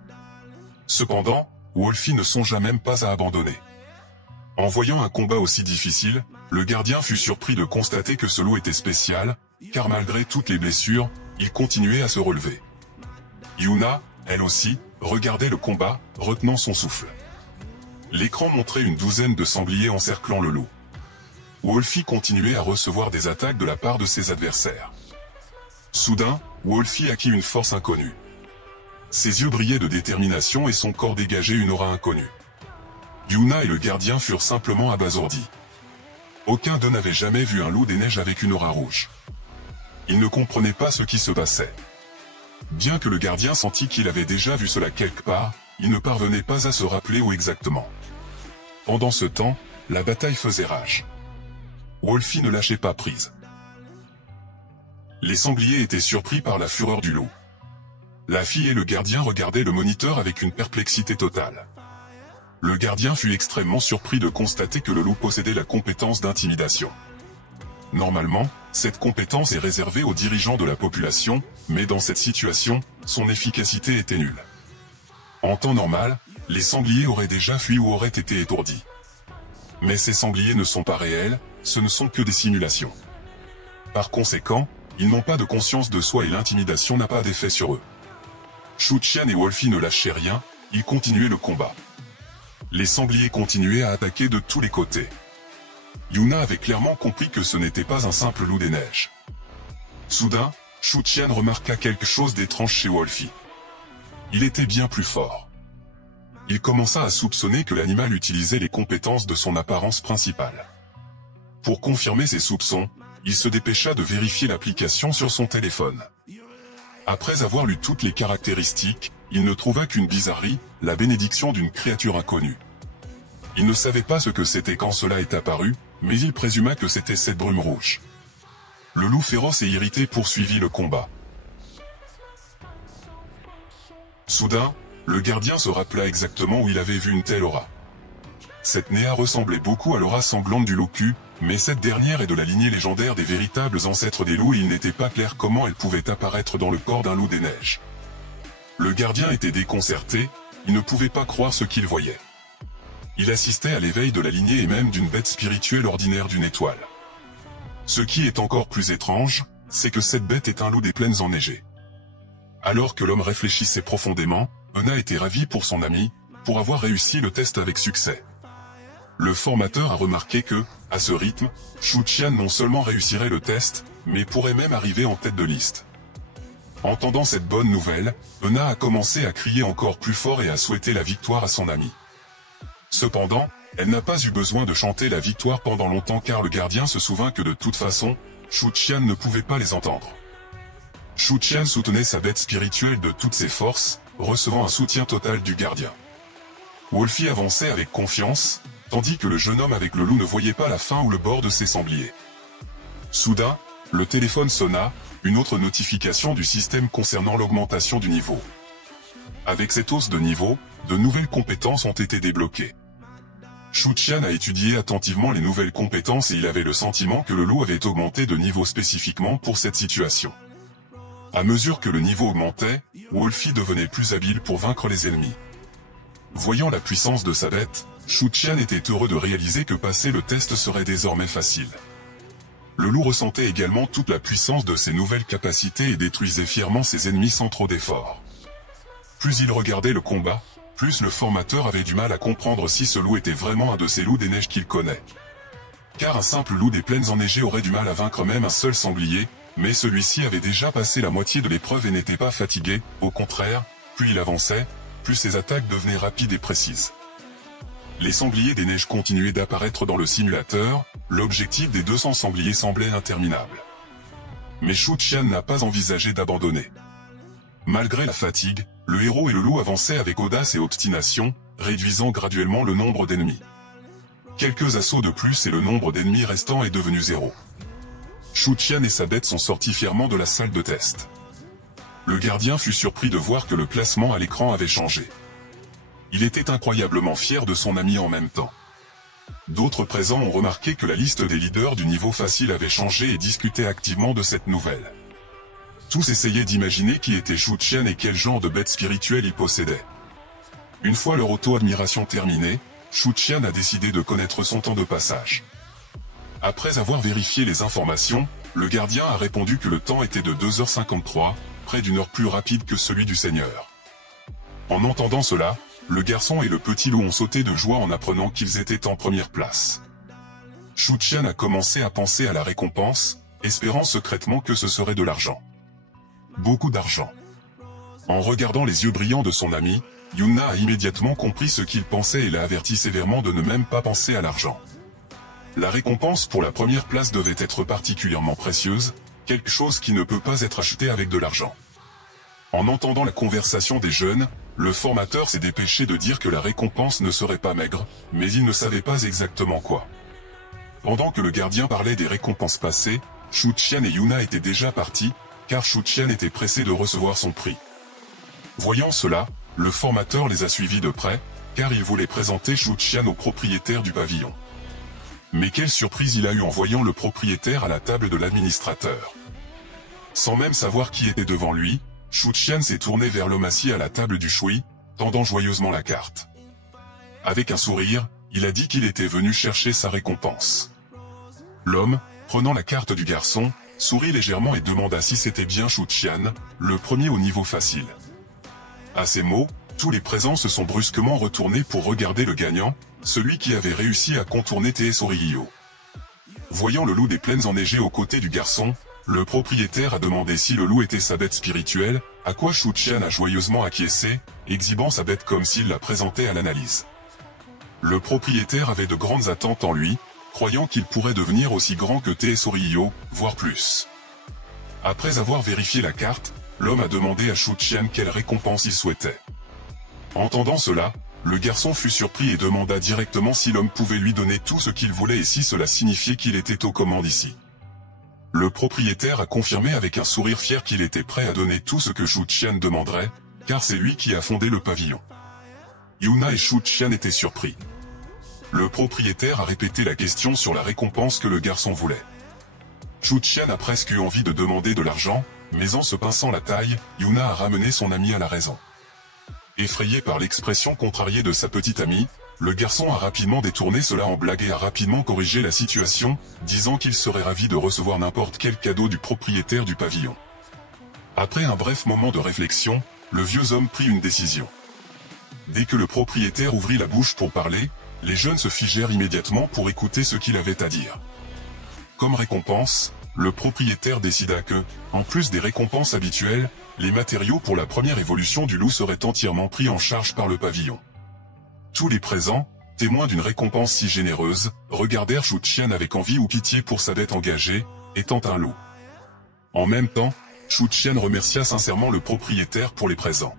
Cependant, Wolfie ne songea même pas à abandonner. En voyant un combat aussi difficile, le gardien fut surpris de constater que ce loup était spécial, car malgré toutes les blessures, il continuait à se relever. Yuna, elle aussi, regardait le combat, retenant son souffle. L'écran montrait une douzaine de sangliers encerclant le loup. Wolfie continuait à recevoir des attaques de la part de ses adversaires. Soudain, Wolfie acquit une force inconnue. Ses yeux brillaient de détermination et son corps dégageait une aura inconnue. Yuna et le gardien furent simplement abasourdis. Aucun d'eux n'avait jamais vu un loup des neiges avec une aura rouge. Ils ne comprenaient pas ce qui se passait. Bien que le gardien sentit qu'il avait déjà vu cela quelque part, il ne parvenait pas à se rappeler où exactement. Pendant ce temps, la bataille faisait rage. Wolfie ne lâchait pas prise. Les sangliers étaient surpris par la fureur du loup. La fille et le gardien regardaient le moniteur avec une perplexité totale. Le gardien fut extrêmement surpris de constater que le loup possédait la compétence d'intimidation. Normalement, cette compétence est réservée aux dirigeants de la population, mais dans cette situation, son efficacité était nulle. En temps normal, les sangliers auraient déjà fui ou auraient été étourdis. Mais ces sangliers ne sont pas réels, ce ne sont que des simulations. Par conséquent, ils n'ont pas de conscience de soi et l'intimidation n'a pas d'effet sur eux. Shu-Qian et Wolfie ne lâchaient rien, ils continuaient le combat. Les sangliers continuaient à attaquer de tous les côtés. Yuna avait clairement compris que ce n'était pas un simple loup des neiges. Soudain, Shu-Qian remarqua quelque chose d'étrange chez Wolfie. Il était bien plus fort. Il commença à soupçonner que l'animal utilisait les compétences de son apparence principale. Pour confirmer ses soupçons, il se dépêcha de vérifier l'application sur son téléphone. Après avoir lu toutes les caractéristiques, il ne trouva qu'une bizarrerie, la bénédiction d'une créature inconnue. Il ne savait pas ce que c'était quand cela est apparu, mais il présuma que c'était cette brume rouge. Le loup féroce et irrité poursuivit le combat. Soudain, le gardien se rappela exactement où il avait vu une telle aura. Cette néa ressemblait beaucoup à l'aura sanglante du loup Q, mais cette dernière est de la lignée légendaire des véritables ancêtres des loups et il n'était pas clair comment elle pouvait apparaître dans le corps d'un loup des neiges. Le gardien était déconcerté, il ne pouvait pas croire ce qu'il voyait. Il assistait à l'éveil de la lignée et même d'une bête spirituelle ordinaire d'une étoile. Ce qui est encore plus étrange, c'est que cette bête est un loup des plaines enneigées. Alors que l'homme réfléchissait profondément, Euna était ravi pour son ami, pour avoir réussi le test avec succès. Le formateur a remarqué que, à ce rythme, Shu-Qian non seulement réussirait le test, mais pourrait même arriver en tête de liste. Entendant cette bonne nouvelle, Euna a commencé à crier encore plus fort et à souhaiter la victoire à son ami. Cependant, elle n'a pas eu besoin de chanter la victoire pendant longtemps car le gardien se souvint que de toute façon, Shu-Qian ne pouvait pas les entendre. Shu-Qian soutenait sa bête spirituelle de toutes ses forces, recevant un soutien total du gardien. Wolfie avançait avec confiance, tandis que le jeune homme avec le loup ne voyait pas la fin ou le bord de ses sangliers. Soudain, le téléphone sonna, une autre notification du système concernant l'augmentation du niveau. Avec cette hausse de niveau, de nouvelles compétences ont été débloquées. Shu Qian a étudié attentivement les nouvelles compétences et il avait le sentiment que le loup avait augmenté de niveau spécifiquement pour cette situation. À mesure que le niveau augmentait, Wolfie devenait plus habile pour vaincre les ennemis. Voyant la puissance de sa bête, Shu Qian était heureux de réaliser que passer le test serait désormais facile. Le loup ressentait également toute la puissance de ses nouvelles capacités et détruisait fièrement ses ennemis sans trop d'efforts. Plus il regardait le combat, plus le formateur avait du mal à comprendre si ce loup était vraiment un de ces loups des neiges qu'il connaît. Car un simple loup des plaines enneigées aurait du mal à vaincre même un seul sanglier, mais celui-ci avait déjà passé la moitié de l'épreuve et n'était pas fatigué, au contraire, plus il avançait, plus ses attaques devenaient rapides et précises. Les sangliers des neiges continuaient d'apparaître dans le simulateur, l'objectif des 200 sangliers semblait interminable. Mais Shu Qian n'a pas envisagé d'abandonner. Malgré la fatigue, le héros et le loup avançaient avec audace et obstination, réduisant graduellement le nombre d'ennemis. Quelques assauts de plus et le nombre d'ennemis restants est devenu 0. Shu Qian et sa bête sont sortis fièrement de la salle de test. Le gardien fut surpris de voir que le classement à l'écran avait changé. Il était incroyablement fier de son ami en même temps. D'autres présents ont remarqué que la liste des leaders du niveau facile avait changé et discutaient activement de cette nouvelle. Tous essayaient d'imaginer qui était Shu Qian et quel genre de bête spirituelle il possédait. Une fois leur auto-admiration terminée, Shu Qian a décidé de connaître son temps de passage. Après avoir vérifié les informations, le gardien a répondu que le temps était de 2h53, près d'une heure plus rapide que celui du seigneur. En entendant cela, le garçon et le petit loup ont sauté de joie en apprenant qu'ils étaient en première place. Shu Qian a commencé à penser à la récompense, espérant secrètement que ce serait de l'argent. Beaucoup d'argent. En regardant les yeux brillants de son ami, Yuna a immédiatement compris ce qu'il pensait et l'a averti sévèrement de ne même pas penser à l'argent. La récompense pour la première place devait être particulièrement précieuse, quelque chose qui ne peut pas être acheté avec de l'argent. En entendant la conversation des jeunes, le formateur s'est dépêché de dire que la récompense ne serait pas maigre, mais il ne savait pas exactement quoi. Pendant que le gardien parlait des récompenses passées, Shu Qian et Yuna étaient déjà partis, car Shu Qian était pressé de recevoir son prix. Voyant cela, le formateur les a suivis de près, car il voulait présenter Shu Qian au propriétaire du pavillon. Mais quelle surprise il a eue en voyant le propriétaire à la table de l'administrateur. Sans même savoir qui était devant lui, Shu Qian s'est tourné vers l'homme assis à la table du Shui, tendant joyeusement la carte. Avec un sourire, il a dit qu'il était venu chercher sa récompense. L'homme, prenant la carte du garçon, sourit légèrement et demanda si c'était bien Shu Qian, le premier au niveau facile. À ces mots, tous les présents se sont brusquement retournés pour regarder le gagnant, celui qui avait réussi à contourner Teesoriyo. Voyant le loup des plaines enneigées aux côtés du garçon, le propriétaire a demandé si le loup était sa bête spirituelle, à quoi Shu Qian a joyeusement acquiescé, exhibant sa bête comme s'il la présentait à l'analyse. Le propriétaire avait de grandes attentes en lui, croyant qu'il pourrait devenir aussi grand que Teesoriyo, voire plus. Après avoir vérifié la carte, l'homme a demandé à Shu Qian quelle récompense il souhaitait. Entendant cela, le garçon fut surpris et demanda directement si l'homme pouvait lui donner tout ce qu'il voulait et si cela signifiait qu'il était aux commandes ici. Le propriétaire a confirmé avec un sourire fier qu'il était prêt à donner tout ce que Shu Qian demanderait, car c'est lui qui a fondé le pavillon. Yuna et Shu Qian étaient surpris. Le propriétaire a répété la question sur la récompense que le garçon voulait. Shu Qian a presque eu envie de demander de l'argent, mais en se pinçant la taille, Yuna a ramené son ami à la raison. Effrayé par l'expression contrariée de sa petite amie, le garçon a rapidement détourné cela en blague et a rapidement corrigé la situation, disant qu'il serait ravi de recevoir n'importe quel cadeau du propriétaire du pavillon. Après un bref moment de réflexion, le vieux homme prit une décision. Dès que le propriétaire ouvrit la bouche pour parler, les jeunes se figèrent immédiatement pour écouter ce qu'il avait à dire. Comme récompense, le propriétaire décida que, en plus des récompenses habituelles, les matériaux pour la première évolution du loup seraient entièrement pris en charge par le pavillon. Tous les présents, témoins d'une récompense si généreuse, regardèrent Shu Qian avec envie ou pitié pour sa bête engagée, étant un loup. En même temps, Shu Qian remercia sincèrement le propriétaire pour les présents.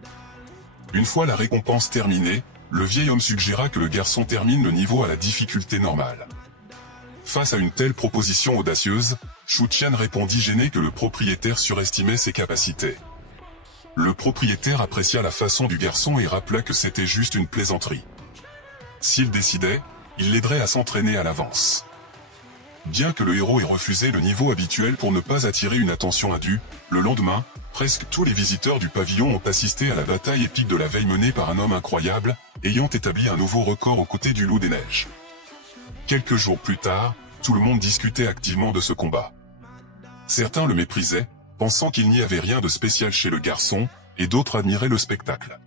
Une fois la récompense terminée, le vieil homme suggéra que le garçon termine le niveau à la difficulté normale. Face à une telle proposition audacieuse, Shu Qian répondit gêné que le propriétaire surestimait ses capacités. Le propriétaire apprécia la façon du garçon et rappela que c'était juste une plaisanterie. S'il décidait, il l'aiderait à s'entraîner à l'avance. Bien que le héros ait refusé le niveau habituel pour ne pas attirer une attention indue, le lendemain, presque tous les visiteurs du pavillon ont assisté à la bataille épique de la veille menée par un homme incroyable, ayant établi un nouveau record aux côtés du loup des neiges. Quelques jours plus tard, tout le monde discutait activement de ce combat. Certains le méprisaient, pensant qu'il n'y avait rien de spécial chez le garçon, et d'autres admiraient le spectacle.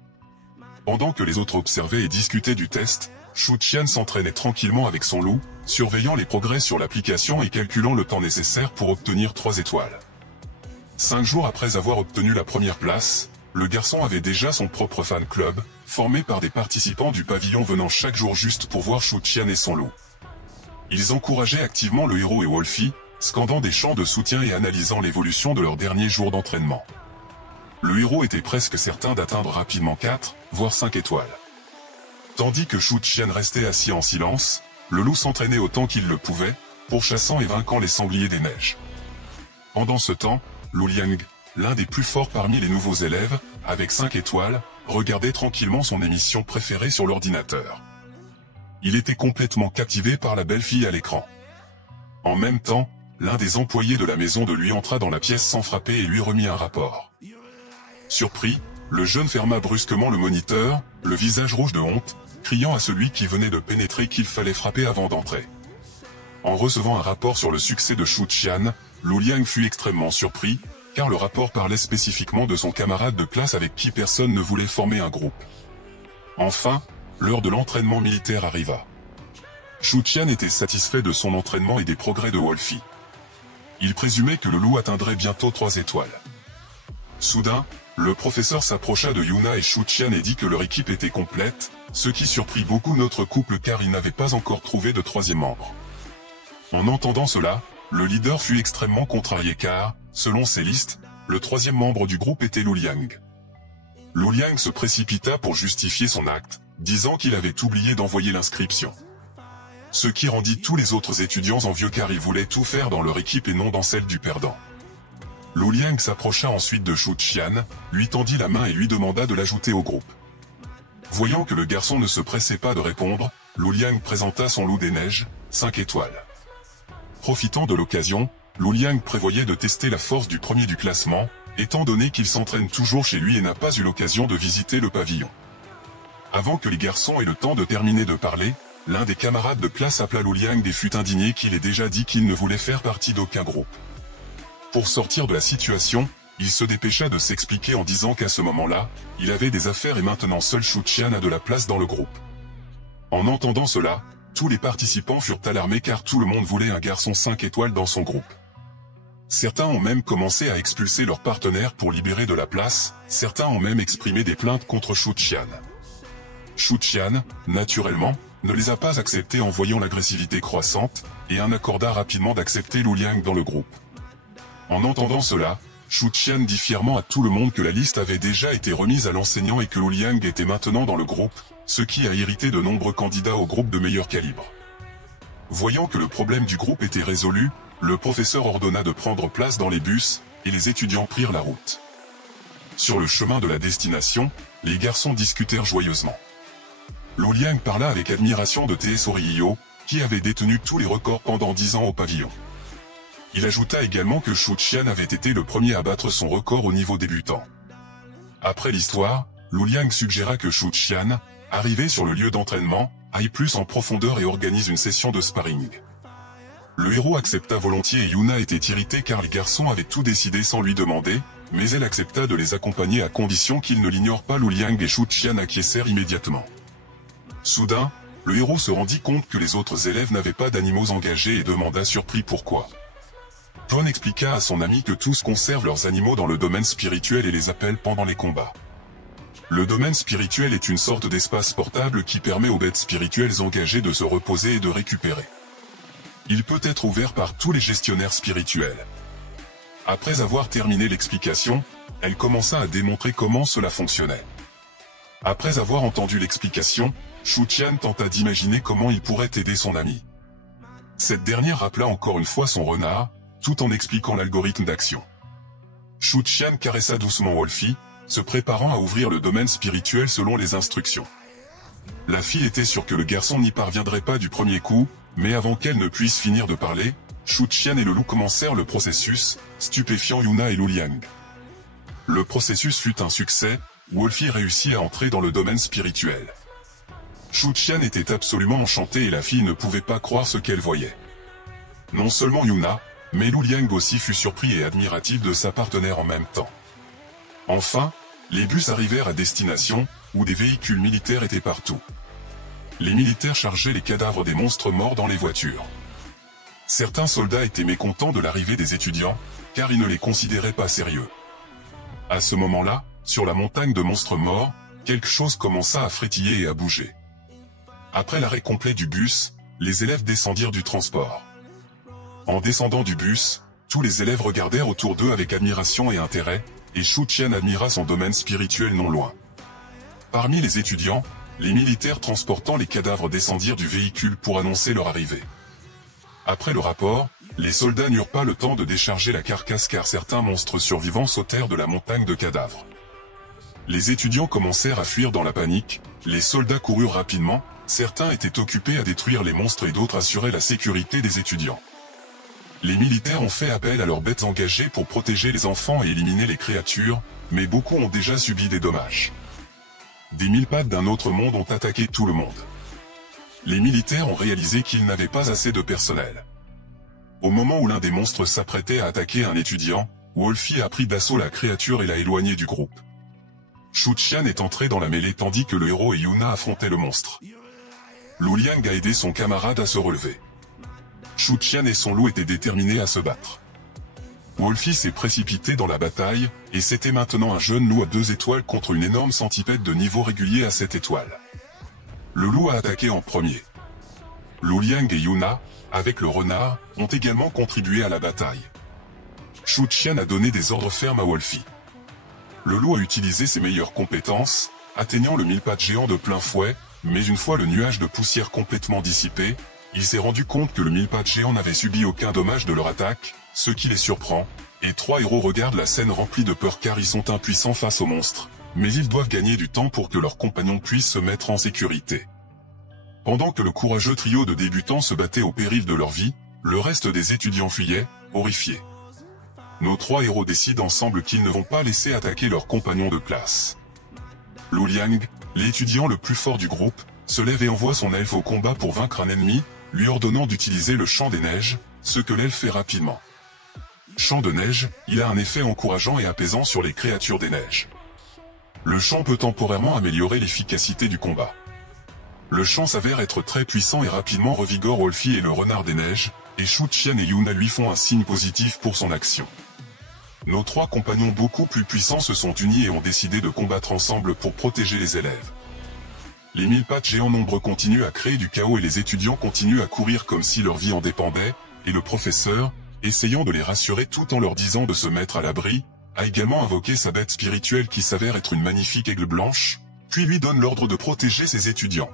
Pendant que les autres observaient et discutaient du test, Shu Qian s'entraînait tranquillement avec son loup, surveillant les progrès sur l'application et calculant le temps nécessaire pour obtenir 3 étoiles. 5 jours après avoir obtenu la première place, le garçon avait déjà son propre fan club, formé par des participants du pavillon venant chaque jour juste pour voir Shu Qian et son loup. Ils encourageaient activement le héros et Wolfie, scandant des chants de soutien et analysant l'évolution de leurs derniers jours d'entraînement. Le héros était presque certain d'atteindre rapidement 4, voire 5 étoiles. Tandis que Shu Qian restait assis en silence, le loup s'entraînait autant qu'il le pouvait, pourchassant et vainquant les sangliers des neiges. Pendant ce temps, Lu Liang, l'un des plus forts parmi les nouveaux élèves, avec 5 étoiles, regardait tranquillement son émission préférée sur l'ordinateur. Il était complètement captivé par la belle fille à l'écran. En même temps, l'un des employés de la maison de lui entra dans la pièce sans frapper et lui remit un rapport. Surpris, le jeune ferma brusquement le moniteur, le visage rouge de honte, criant à celui qui venait de pénétrer qu'il fallait frapper avant d'entrer. En recevant un rapport sur le succès de Shu Qian, Lu Liang fut extrêmement surpris, car le rapport parlait spécifiquement de son camarade de classe avec qui personne ne voulait former un groupe. Enfin, l'heure de l'entraînement militaire arriva. Shu Qian était satisfait de son entraînement et des progrès de Wolfie. Il présumait que le loup atteindrait bientôt 3 étoiles. Soudain, le professeur s'approcha de Yuna et Shu Qian et dit que leur équipe était complète, ce qui surprit beaucoup notre couple car il n'avait pas encore trouvé de 3e membre. En entendant cela, le leader fut extrêmement contrarié car, selon ses listes, le 3e membre du groupe était Lu Liang. Lu Liang se précipita pour justifier son acte, disant qu'il avait oublié d'envoyer l'inscription. Ce qui rendit tous les autres étudiants envieux car ils voulaient tout faire dans leur équipe et non dans celle du perdant. Lu Liang s'approcha ensuite de Shu Qian, lui tendit la main et lui demanda de l'ajouter au groupe. Voyant que le garçon ne se pressait pas de répondre, Lu Liang présenta son loup des neiges, 5 étoiles. Profitant de l'occasion, Lu Liang prévoyait de tester la force du premier du classement, étant donné qu'il s'entraîne toujours chez lui et n'a pas eu l'occasion de visiter le pavillon. Avant que les garçons aient le temps de terminer de parler, l'un des camarades de classe appela Lu Liang et fut indigné qu'il ait déjà dit qu'il ne voulait faire partie d'aucun groupe. Pour sortir de la situation, il se dépêcha de s'expliquer en disant qu'à ce moment-là, il avait des affaires et maintenant seul Shu Qian a de la place dans le groupe. En entendant cela, tous les participants furent alarmés car tout le monde voulait un garçon 5 étoiles dans son groupe. Certains ont même commencé à expulser leurs partenaires pour libérer de la place, certains ont même exprimé des plaintes contre Shu Qian. Shu Qian, naturellement, ne les a pas acceptés en voyant l'agressivité croissante, et en accorda rapidement d'accepter Lu Liang dans le groupe. En entendant cela, Shu Qian dit fièrement à tout le monde que la liste avait déjà été remise à l'enseignant et que Lu Liang était maintenant dans le groupe, ce qui a irrité de nombreux candidats au groupe de meilleur calibre. Voyant que le problème du groupe était résolu, le professeur ordonna de prendre place dans les bus, et les étudiants prirent la route. Sur le chemin de la destination, les garçons discutèrent joyeusement. Lu Liang parla avec admiration de T.S. Oriyo, qui avait détenu tous les records pendant 10 ans au pavillon. Il ajouta également que Shu Qian avait été le premier à battre son record au niveau débutant. Après l'histoire, Lu Liang suggéra que Shu Qian, arrivé sur le lieu d'entraînement, aille plus en profondeur et organise une session de sparring. Le héros accepta volontiers et Yuna était irritée car les garçons avaient tout décidé sans lui demander, mais elle accepta de les accompagner à condition qu'ils ne l'ignorent pas. Lu Liang et Shu Qian acquiescèrent immédiatement. Soudain, le héros se rendit compte que les autres élèves n'avaient pas d'animaux engagés et demanda surpris pourquoi. Pon expliqua à son ami que tous conservent leurs animaux dans le domaine spirituel et les appellent pendant les combats. Le domaine spirituel est une sorte d'espace portable qui permet aux bêtes spirituelles engagées de se reposer et de récupérer. Il peut être ouvert par tous les gestionnaires spirituels. Après avoir terminé l'explication, elle commença à démontrer comment cela fonctionnait. Après avoir entendu l'explication, Shu Qian tenta d'imaginer comment il pourrait aider son ami. Cette dernière rappela encore une fois son renard, tout en expliquant l'algorithme d'action. Shu Qian caressa doucement Wolfie, se préparant à ouvrir le domaine spirituel selon les instructions. La fille était sûre que le garçon n'y parviendrait pas du premier coup, mais avant qu'elle ne puisse finir de parler, Shu Qian et le loup commencèrent le processus, stupéfiant Yuna et Lu Liang. Le processus fut un succès, Wolfie réussit à entrer dans le domaine spirituel. Shu Qian était absolument enchantée et la fille ne pouvait pas croire ce qu'elle voyait. Non seulement Yuna, mais Lu Liang aussi fut surpris et admiratif de sa partenaire en même temps. Enfin, les bus arrivèrent à destination, où des véhicules militaires étaient partout. Les militaires chargeaient les cadavres des monstres morts dans les voitures. Certains soldats étaient mécontents de l'arrivée des étudiants, car ils ne les considéraient pas sérieux. À ce moment-là, sur la montagne de monstres morts, quelque chose commença à frétiller et à bouger. Après l'arrêt complet du bus, les élèves descendirent du transport. En descendant du bus, tous les élèves regardèrent autour d'eux avec admiration et intérêt, et Shu Qian admira son domaine spirituel non loin. Parmi les étudiants, les militaires transportant les cadavres descendirent du véhicule pour annoncer leur arrivée. Après le rapport, les soldats n'eurent pas le temps de décharger la carcasse car certains monstres survivants sautèrent de la montagne de cadavres. Les étudiants commencèrent à fuir dans la panique, les soldats coururent rapidement, certains étaient occupés à détruire les monstres et d'autres assuraient la sécurité des étudiants. Les militaires ont fait appel à leurs bêtes engagées pour protéger les enfants et éliminer les créatures, mais beaucoup ont déjà subi des dommages. Des mille pattes d'un autre monde ont attaqué tout le monde. Les militaires ont réalisé qu'ils n'avaient pas assez de personnel. Au moment où l'un des monstres s'apprêtait à attaquer un étudiant, Wolfie a pris d'assaut la créature et l'a éloigné du groupe. Shu Qian est entré dans la mêlée tandis que le héros et Yuna affrontaient le monstre. Lu Liang a aidé son camarade à se relever. Shu Qian et son loup étaient déterminés à se battre. Wolfie s'est précipité dans la bataille, et c'était maintenant un jeune loup à 2 étoiles contre une énorme centipède de niveau régulier à 7 étoiles. Le loup a attaqué en premier. Lu Liang et Yuna, avec le renard, ont également contribué à la bataille. Shu Qian a donné des ordres fermes à Wolfie. Le loup a utilisé ses meilleures compétences, atteignant le mille-pattes géant de plein fouet, mais une fois le nuage de poussière complètement dissipé, il s'est rendu compte que le mille-pattes géant n'avait subi aucun dommage de leur attaque, ce qui les surprend, et 3 héros regardent la scène remplie de peur car ils sont impuissants face aux monstres, mais ils doivent gagner du temps pour que leurs compagnons puissent se mettre en sécurité. Pendant que le courageux trio de débutants se battait au péril de leur vie, le reste des étudiants fuyait, horrifiés. Nos 3 héros décident ensemble qu'ils ne vont pas laisser attaquer leurs compagnons de classe. Lu Liang, l'étudiant le plus fort du groupe, se lève et envoie son elfe au combat pour vaincre un ennemi, lui ordonnant d'utiliser le chant des neiges, ce que l'elfe fait rapidement. Chant de neige, il a un effet encourageant et apaisant sur les créatures des neiges. Le chant peut temporairement améliorer l'efficacité du combat. Le chant s'avère être très puissant et rapidement revigore Wolfie et le renard des neiges, et Shu Qian et Yuna lui font un signe positif pour son action. Nos 3 compagnons beaucoup plus puissants se sont unis et ont décidé de combattre ensemble pour protéger les élèves. Les mille-pattes géants nombreux continuent à créer du chaos et les étudiants continuent à courir comme si leur vie en dépendait, et le professeur, essayant de les rassurer tout en leur disant de se mettre à l'abri, a également invoqué sa bête spirituelle qui s'avère être une magnifique aigle blanche, puis lui donne l'ordre de protéger ses étudiants.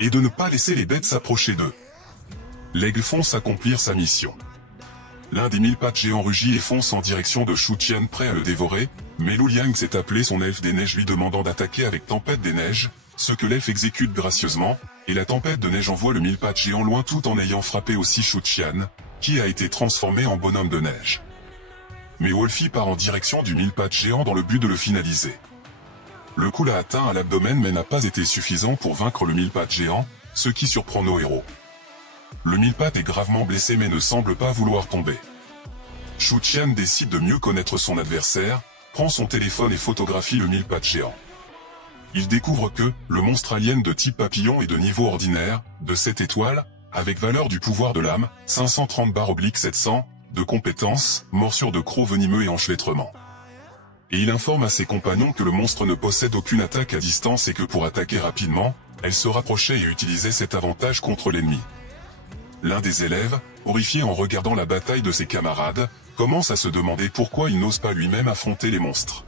Et de ne pas laisser les bêtes s'approcher d'eux. L'aigle fonce accomplir sa mission. L'un des mille-pattes géants rugit et fonce en direction de Shu Qian prêt à le dévorer, mais Lu Liang s'est appelé son elfe des neiges lui demandant d'attaquer avec tempête des neiges, ce que l'elfe exécute gracieusement, et la tempête de neige envoie le mille-pattes géant loin tout en ayant frappé aussi Shu Qian, qui a été transformé en bonhomme de neige. Mais Wolfie part en direction du mille-pattes géant dans le but de le finaliser. Le coup l'a atteint à l'abdomen mais n'a pas été suffisant pour vaincre le mille-pattes géant, ce qui surprend nos héros. Le mille-pattes est gravement blessé mais ne semble pas vouloir tomber. Shu Qian décide de mieux connaître son adversaire, prend son téléphone et photographie le mille-pattes géant. Il découvre que, le monstre alien de type papillon est de niveau ordinaire, de 7 étoiles, avec valeur du pouvoir de l'âme, 530/700, de compétences, morsure de croc venimeux et enchevêtrement. Et il informe à ses compagnons que le monstre ne possède aucune attaque à distance et que pour attaquer rapidement, elle se rapprochait et utilisait cet avantage contre l'ennemi. L'un des élèves, horrifié en regardant la bataille de ses camarades, commence à se demander pourquoi il n'ose pas lui-même affronter les monstres.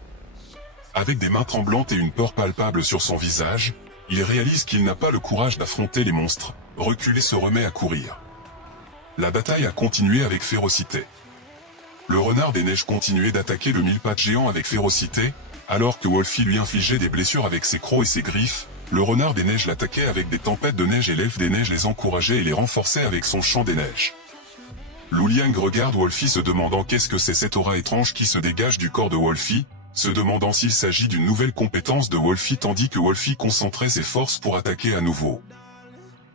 Avec des mains tremblantes et une peur palpable sur son visage, il réalise qu'il n'a pas le courage d'affronter les monstres, recule et se remet à courir. La bataille a continué avec férocité. Le renard des neiges continuait d'attaquer le mille-pattes géant avec férocité, alors que Wolfie lui infligeait des blessures avec ses crocs et ses griffes. Le renard des neiges l'attaquait avec des tempêtes de neige et l'elfe des neiges les encourageait et les renforçait avec son chant des neiges. Lu Liang regarde Wolfie se demandant qu'est-ce que c'est cette aura étrange qui se dégage du corps de Wolfie, se demandant s'il s'agit d'une nouvelle compétence de Wolfie tandis que Wolfie concentrait ses forces pour attaquer à nouveau.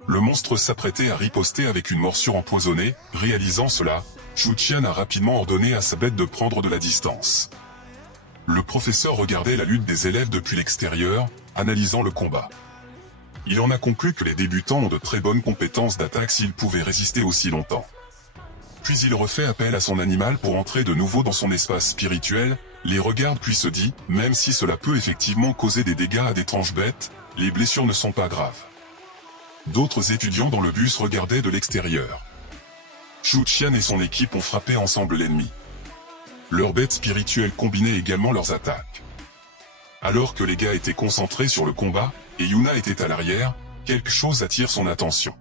Le monstre s'apprêtait à riposter avec une morsure empoisonnée, réalisant cela, Chu Qian a rapidement ordonné à sa bête de prendre de la distance. Le professeur regardait la lutte des élèves depuis l'extérieur, analysant le combat. Il en a conclu que les débutants ont de très bonnes compétences d'attaque s'ils pouvaient résister aussi longtemps. Puis il refait appel à son animal pour entrer de nouveau dans son espace spirituel, les regarde puis se dit, même si cela peut effectivement causer des dégâts à d'étranges bêtes, les blessures ne sont pas graves. D'autres étudiants dans le bus regardaient de l'extérieur. Chu Qian et son équipe ont frappé ensemble l'ennemi. Leurs bêtes spirituelles combinaient également leurs attaques. Alors que les gars étaient concentrés sur le combat, et Yuna était à l'arrière, quelque chose attire son attention.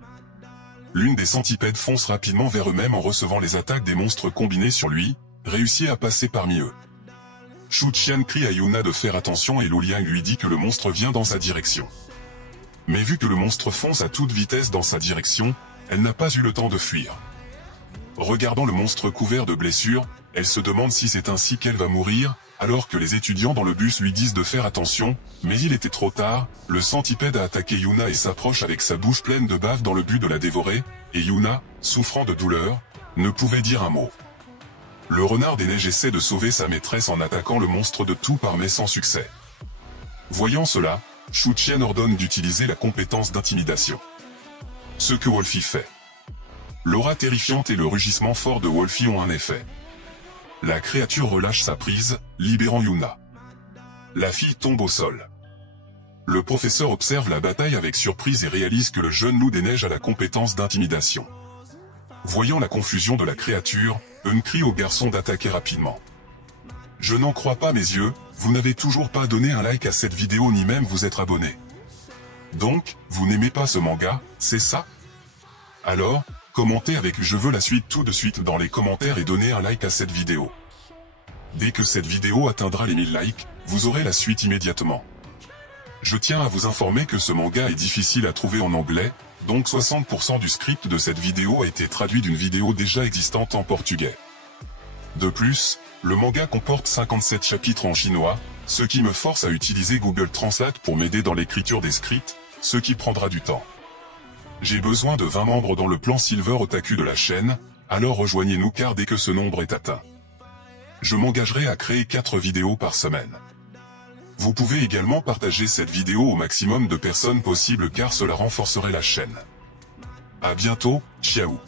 L'une des centipèdes fonce rapidement vers eux-mêmes en recevant les attaques des monstres combinés sur lui, réussit à passer parmi eux. Chu Qian crie à Yuna de faire attention et Lu Liang lui dit que le monstre vient dans sa direction. Mais vu que le monstre fonce à toute vitesse dans sa direction, elle n'a pas eu le temps de fuir. Regardant le monstre couvert de blessures, elle se demande si c'est ainsi qu'elle va mourir, alors que les étudiants dans le bus lui disent de faire attention, mais il était trop tard, le centipède a attaqué Yuna et s'approche avec sa bouche pleine de bave dans le but de la dévorer, et Yuna, souffrant de douleur, ne pouvait dire un mot. Le renard des neiges essaie de sauver sa maîtresse en attaquant le monstre de tout part mais sans succès. Voyant cela, Chu Qian ordonne d'utiliser la compétence d'intimidation. Ce que Wolfie fait. L'aura terrifiante et le rugissement fort de Wolfie ont un effet. La créature relâche sa prise, libérant Yuna. La fille tombe au sol. Le professeur observe la bataille avec surprise et réalise que le jeune loup des neiges a la compétence d'intimidation. Voyant la confusion de la créature, Eun crie au garçon d'attaquer rapidement. Je n'en crois pas mes yeux, vous n'avez toujours pas donné un like à cette vidéo ni même vous être abonné. Donc, vous n'aimez pas ce manga, c'est ça? Alors, commentez avec je veux la suite tout de suite dans les commentaires et donnez un like à cette vidéo. Dès que cette vidéo atteindra les 1000 likes, vous aurez la suite immédiatement. Je tiens à vous informer que ce manga est difficile à trouver en anglais, donc 60% du script de cette vidéo a été traduit d'une vidéo déjà existante en portugais. De plus, le manga comporte 57 chapitres en chinois, ce qui me force à utiliser Google Translate pour m'aider dans l'écriture des scripts, ce qui prendra du temps. J'ai besoin de 20 membres dans le plan Silver Otaku de la chaîne, alors rejoignez-nous car dès que ce nombre est atteint, je m'engagerai à créer 4 vidéos par semaine. Vous pouvez également partager cette vidéo au maximum de personnes possible car cela renforcerait la chaîne. À bientôt, ciao.